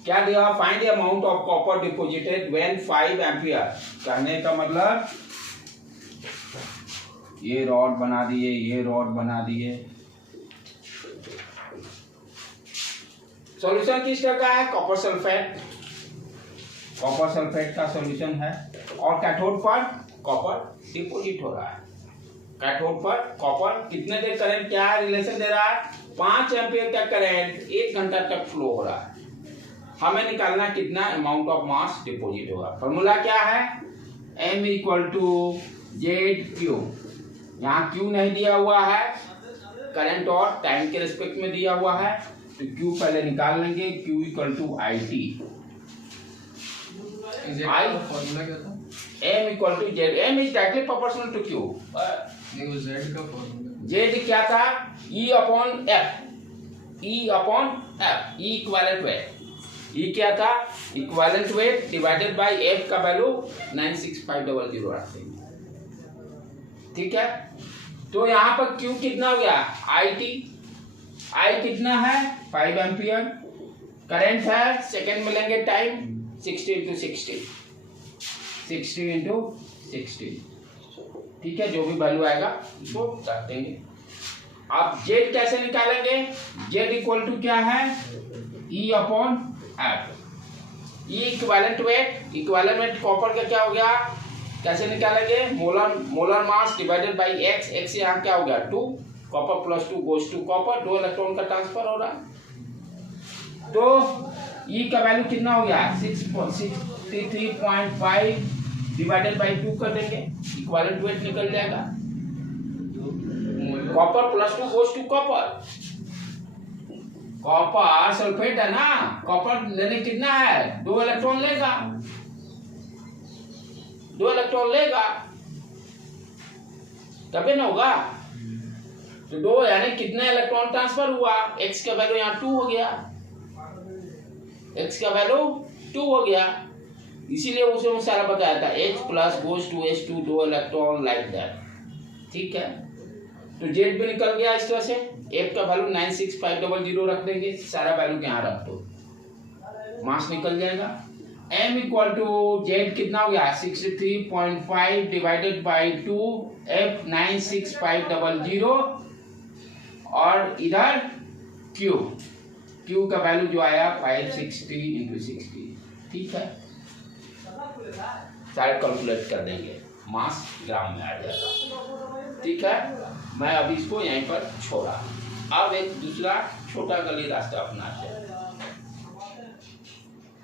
क्या दिया, find the amount of copper deposited when 5 ampere. कहने का मतलब ये रॉड बना दिए, सॉल्यूशन किस तरह का है, कॉपर सल्फेट का सॉल्यूशन है, और कैथोड पर कॉपर डिपोजिट हो रहा है। कैथोड पर कॉपर कितने देर करंट, क्या रिलेशन दे रहा है, 5 एम्पियर का करंट 1 घंटा तक फ्लो हो रहा है। हमें निकालना कितना अमाउंट ऑफ मास डिपोजिट होगा। फॉर्मूला क्या है, m equal to Z Q. यहाँ क्यू नहीं दिया हुआ है, करंट और टाइम के रिस्पेक्ट में दिया हुआ है, तो Q पहले निकाल लेंगे, Q equal to I T. Formula क्या था, M equal to Z, M is directly proportional to Q। देखो Z का फॉर्मूला, Z क्या था, E upon F, E equivalent weight. E क्या था, equivalent weight divided by F का वैल्यू 96500 रखते हैं। ठीक है, तो यहाँ पर Q कितना हो गया, I कितना है, 5 एम्पियर, करंट है, सेकंड में लेंगे टाइम, 60 इंटू 60। ठीक है, जो भी वैल्यू आएगा उसको रख देंगे। अब जेड कैसे निकालेंगे, जेड इक्वल टू क्या है, E upon F. E equivalent weight copper का क्या हो गया, कैसे निकालेंगे, molar mass divided by x यहाँ क्या हो गया 2, copper plus 2 goes to copper, 2 electron का ट्रांसफर हो रहा है। तो E का वैल्यू कितना हो गया, 663.5 डिवाइडेड बाई 2 कर देंगे, इक्विवेलेंट वेट निकल जाएगा। Copper plus 2 goes to copper sulphate है ना, कॉपर लेने कितना है, 2 इलेक्ट्रॉन लेगा, तभी ना होगा। तो 2 यानी कितना इलेक्ट्रॉन ट्रांसफर हुआ, x का वैल्यू यहाँ 2 हो गया, इसीलिए उसे सारा बताया था, H plus goes to H2 2 electron like that. ठीक है, तो जेड भी निकल गया इस तरह से, F का वैल्यू 96500 रख देंगे, सारा वैल्यू यहाँ रख दो, मास निकल जाएगा। M इक्वल टू जेड कितना हो गया, 63.5 डिवाइडेड बाई 2, F 96500, और इधर Q का वैल्यू जो आया 560 इंटू 60। ठीक है, सारे कैलकुलेट कर देंगे, मास ग्राम में आ जाएगा। ठीक है, मैं अभी इसको यहीं पर छोड़ा। अब एक दूसरा छोटा गली रास्ता अपनाते हैं।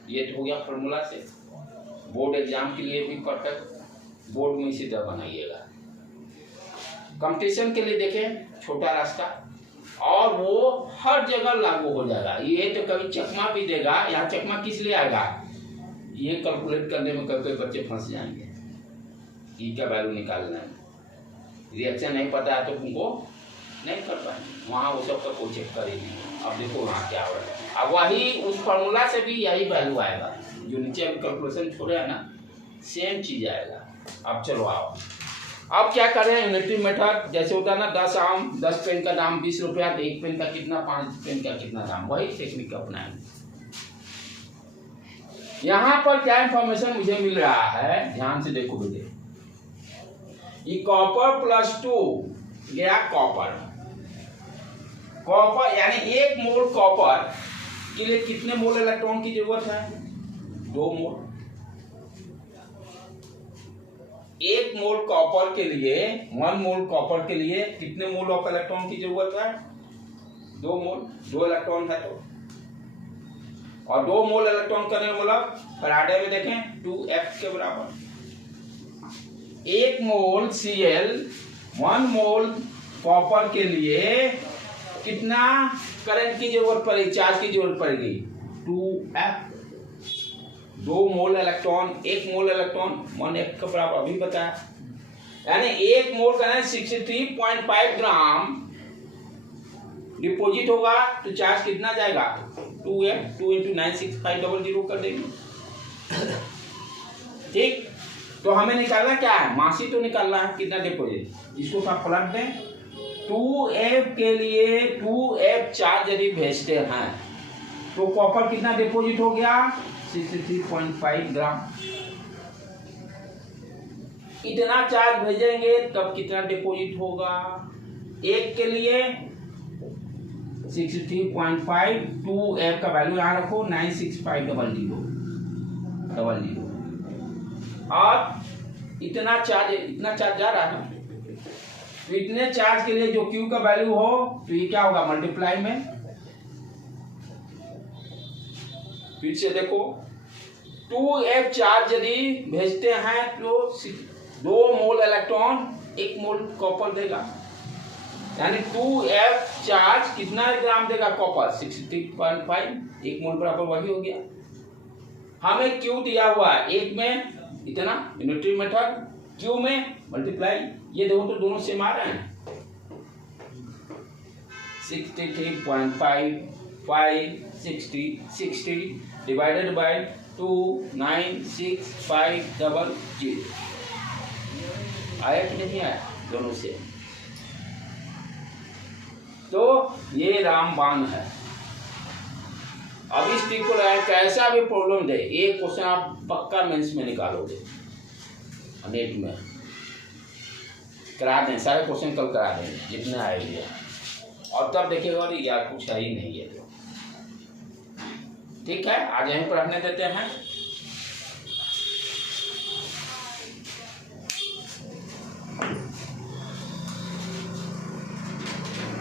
ये तो हो गया फॉर्मूला से। बोर्ड एग्जाम के लिए भी परफेक्ट, बोर्ड में इसी तरह बनाइएगा। कंपटीशन के लिए देखें छोटा रास्ता, और वो हर जगह लागू हो जाएगा। ये तो कभी चकमा भी देगा, यहाँ चकमा किस लिए आएगा, ये कैलकुलेट करने में कई बच्चे फंस जाएंगे। ई का वैल्यू निकालना है, रिएक्शन नहीं पता है तो तुमको नहीं कर पाएंगे, वहाँ वो सब का कोई चेक कर ही नहीं। अब देखो वहाँ क्या हो रहा है, अब वही उस फॉर्मूला से भी यही वैल्यू आएगा, जो नीचे अभी कैलकुलेशन छोड़े है ना, सेम चीज आएगा। अब चलो आओ, अब क्या करें, यूनिटरी मेथड जैसे होता है ना, 10 आम 10 पेन का दाम 20 रुपया, तो 1 पेन का कितना, 5 पेन का कितना दाम, वही टेक्निक अपनाएंगे। यहाँ पर क्या इंफॉर्मेशन मुझे मिल रहा है, ध्यान से देखो बेटे। ये कॉपर +2 गया कॉपर, कॉपर यानी 1 मोल कॉपर के लिए कितने मोल इलेक्ट्रॉन की जरूरत है, 2 मोल। 1 मोल कॉपर के लिए, 1 मोल कॉपर के लिए कितने मोल ऑफ इलेक्ट्रॉन की जरूरत है, 2 मोल, 2 इलेक्ट्रॉन है तो, और 2 मोल इलेक्ट्रॉन करने मतलब फैराडे में देखें 2f के बराबर। 1 मोल Cl 1 मोल कॉपर के लिए कितना करंट की जरूरत पड़ेगी, चार्ज की जरूरत पड़ेगी, 2f। 2 मोल इलेक्ट्रॉन, 1 मोल इलेक्ट्रॉन 1f के बराबर, अभी बताया। यानी 1 मोल का 63.5 ग्राम डिपॉजिट होगा, तो चार्ज कितना जाएगा, 2f, 2 × 96500 कर देंगे। ठीक, तो हमें निकालना क्या है, मास ही तो निकालना है, कितना डिपॉजिट, इसको आप पलट दें। 2f के लिए 2f चार्ज यदि भेजते हैं तो कॉपर कितना डिपॉजिट हो गया, 63.5 ग्राम। इतना चार्ज भेजेंगे तब कितना डिपॉजिट होगा, 1 के लिए 63.5, 2f का वैल्यू यहाँ रखो 96500, और इतना चार्ज जा रहा है ना, तो इतने चार्ज के लिए जो Q का वैल्यू हो, तो ये क्या होगा, मल्टीप्लाई में। फिर से देखो, 2f चार्ज यदि भेजते हैं तो 2 मोल इलेक्ट्रॉन 1 मोल कॉपर देगा, यानी 2f चार्ज कितना ग्राम देगा, कॉपर 63.5, 1 मोल बराबर वही हो गया। हमें Q दिया हुआ है, 1 में इतना यूनिटरी मेथड, Q में मल्टीप्लाई, ये देखो तो दोनों सेम आ रहे हैं, 63.5 60 डिवाइडेड बाय 296,500 आया कि नहीं आया, दोनों से। तो ये रामबाण है। अब इस ट्रिक को कैसा भी प्रॉब्लम दे, एक क्वेश्चन आप पक्का मेंस में निकालोगे, नेट में करा दें, सारे क्वेश्चन कल करा देंगे जितने आएंगे, और तब देखिएगा और यार कुछ है ही नहीं है। ठीक है, आज यहीं पर रखने देते हैं।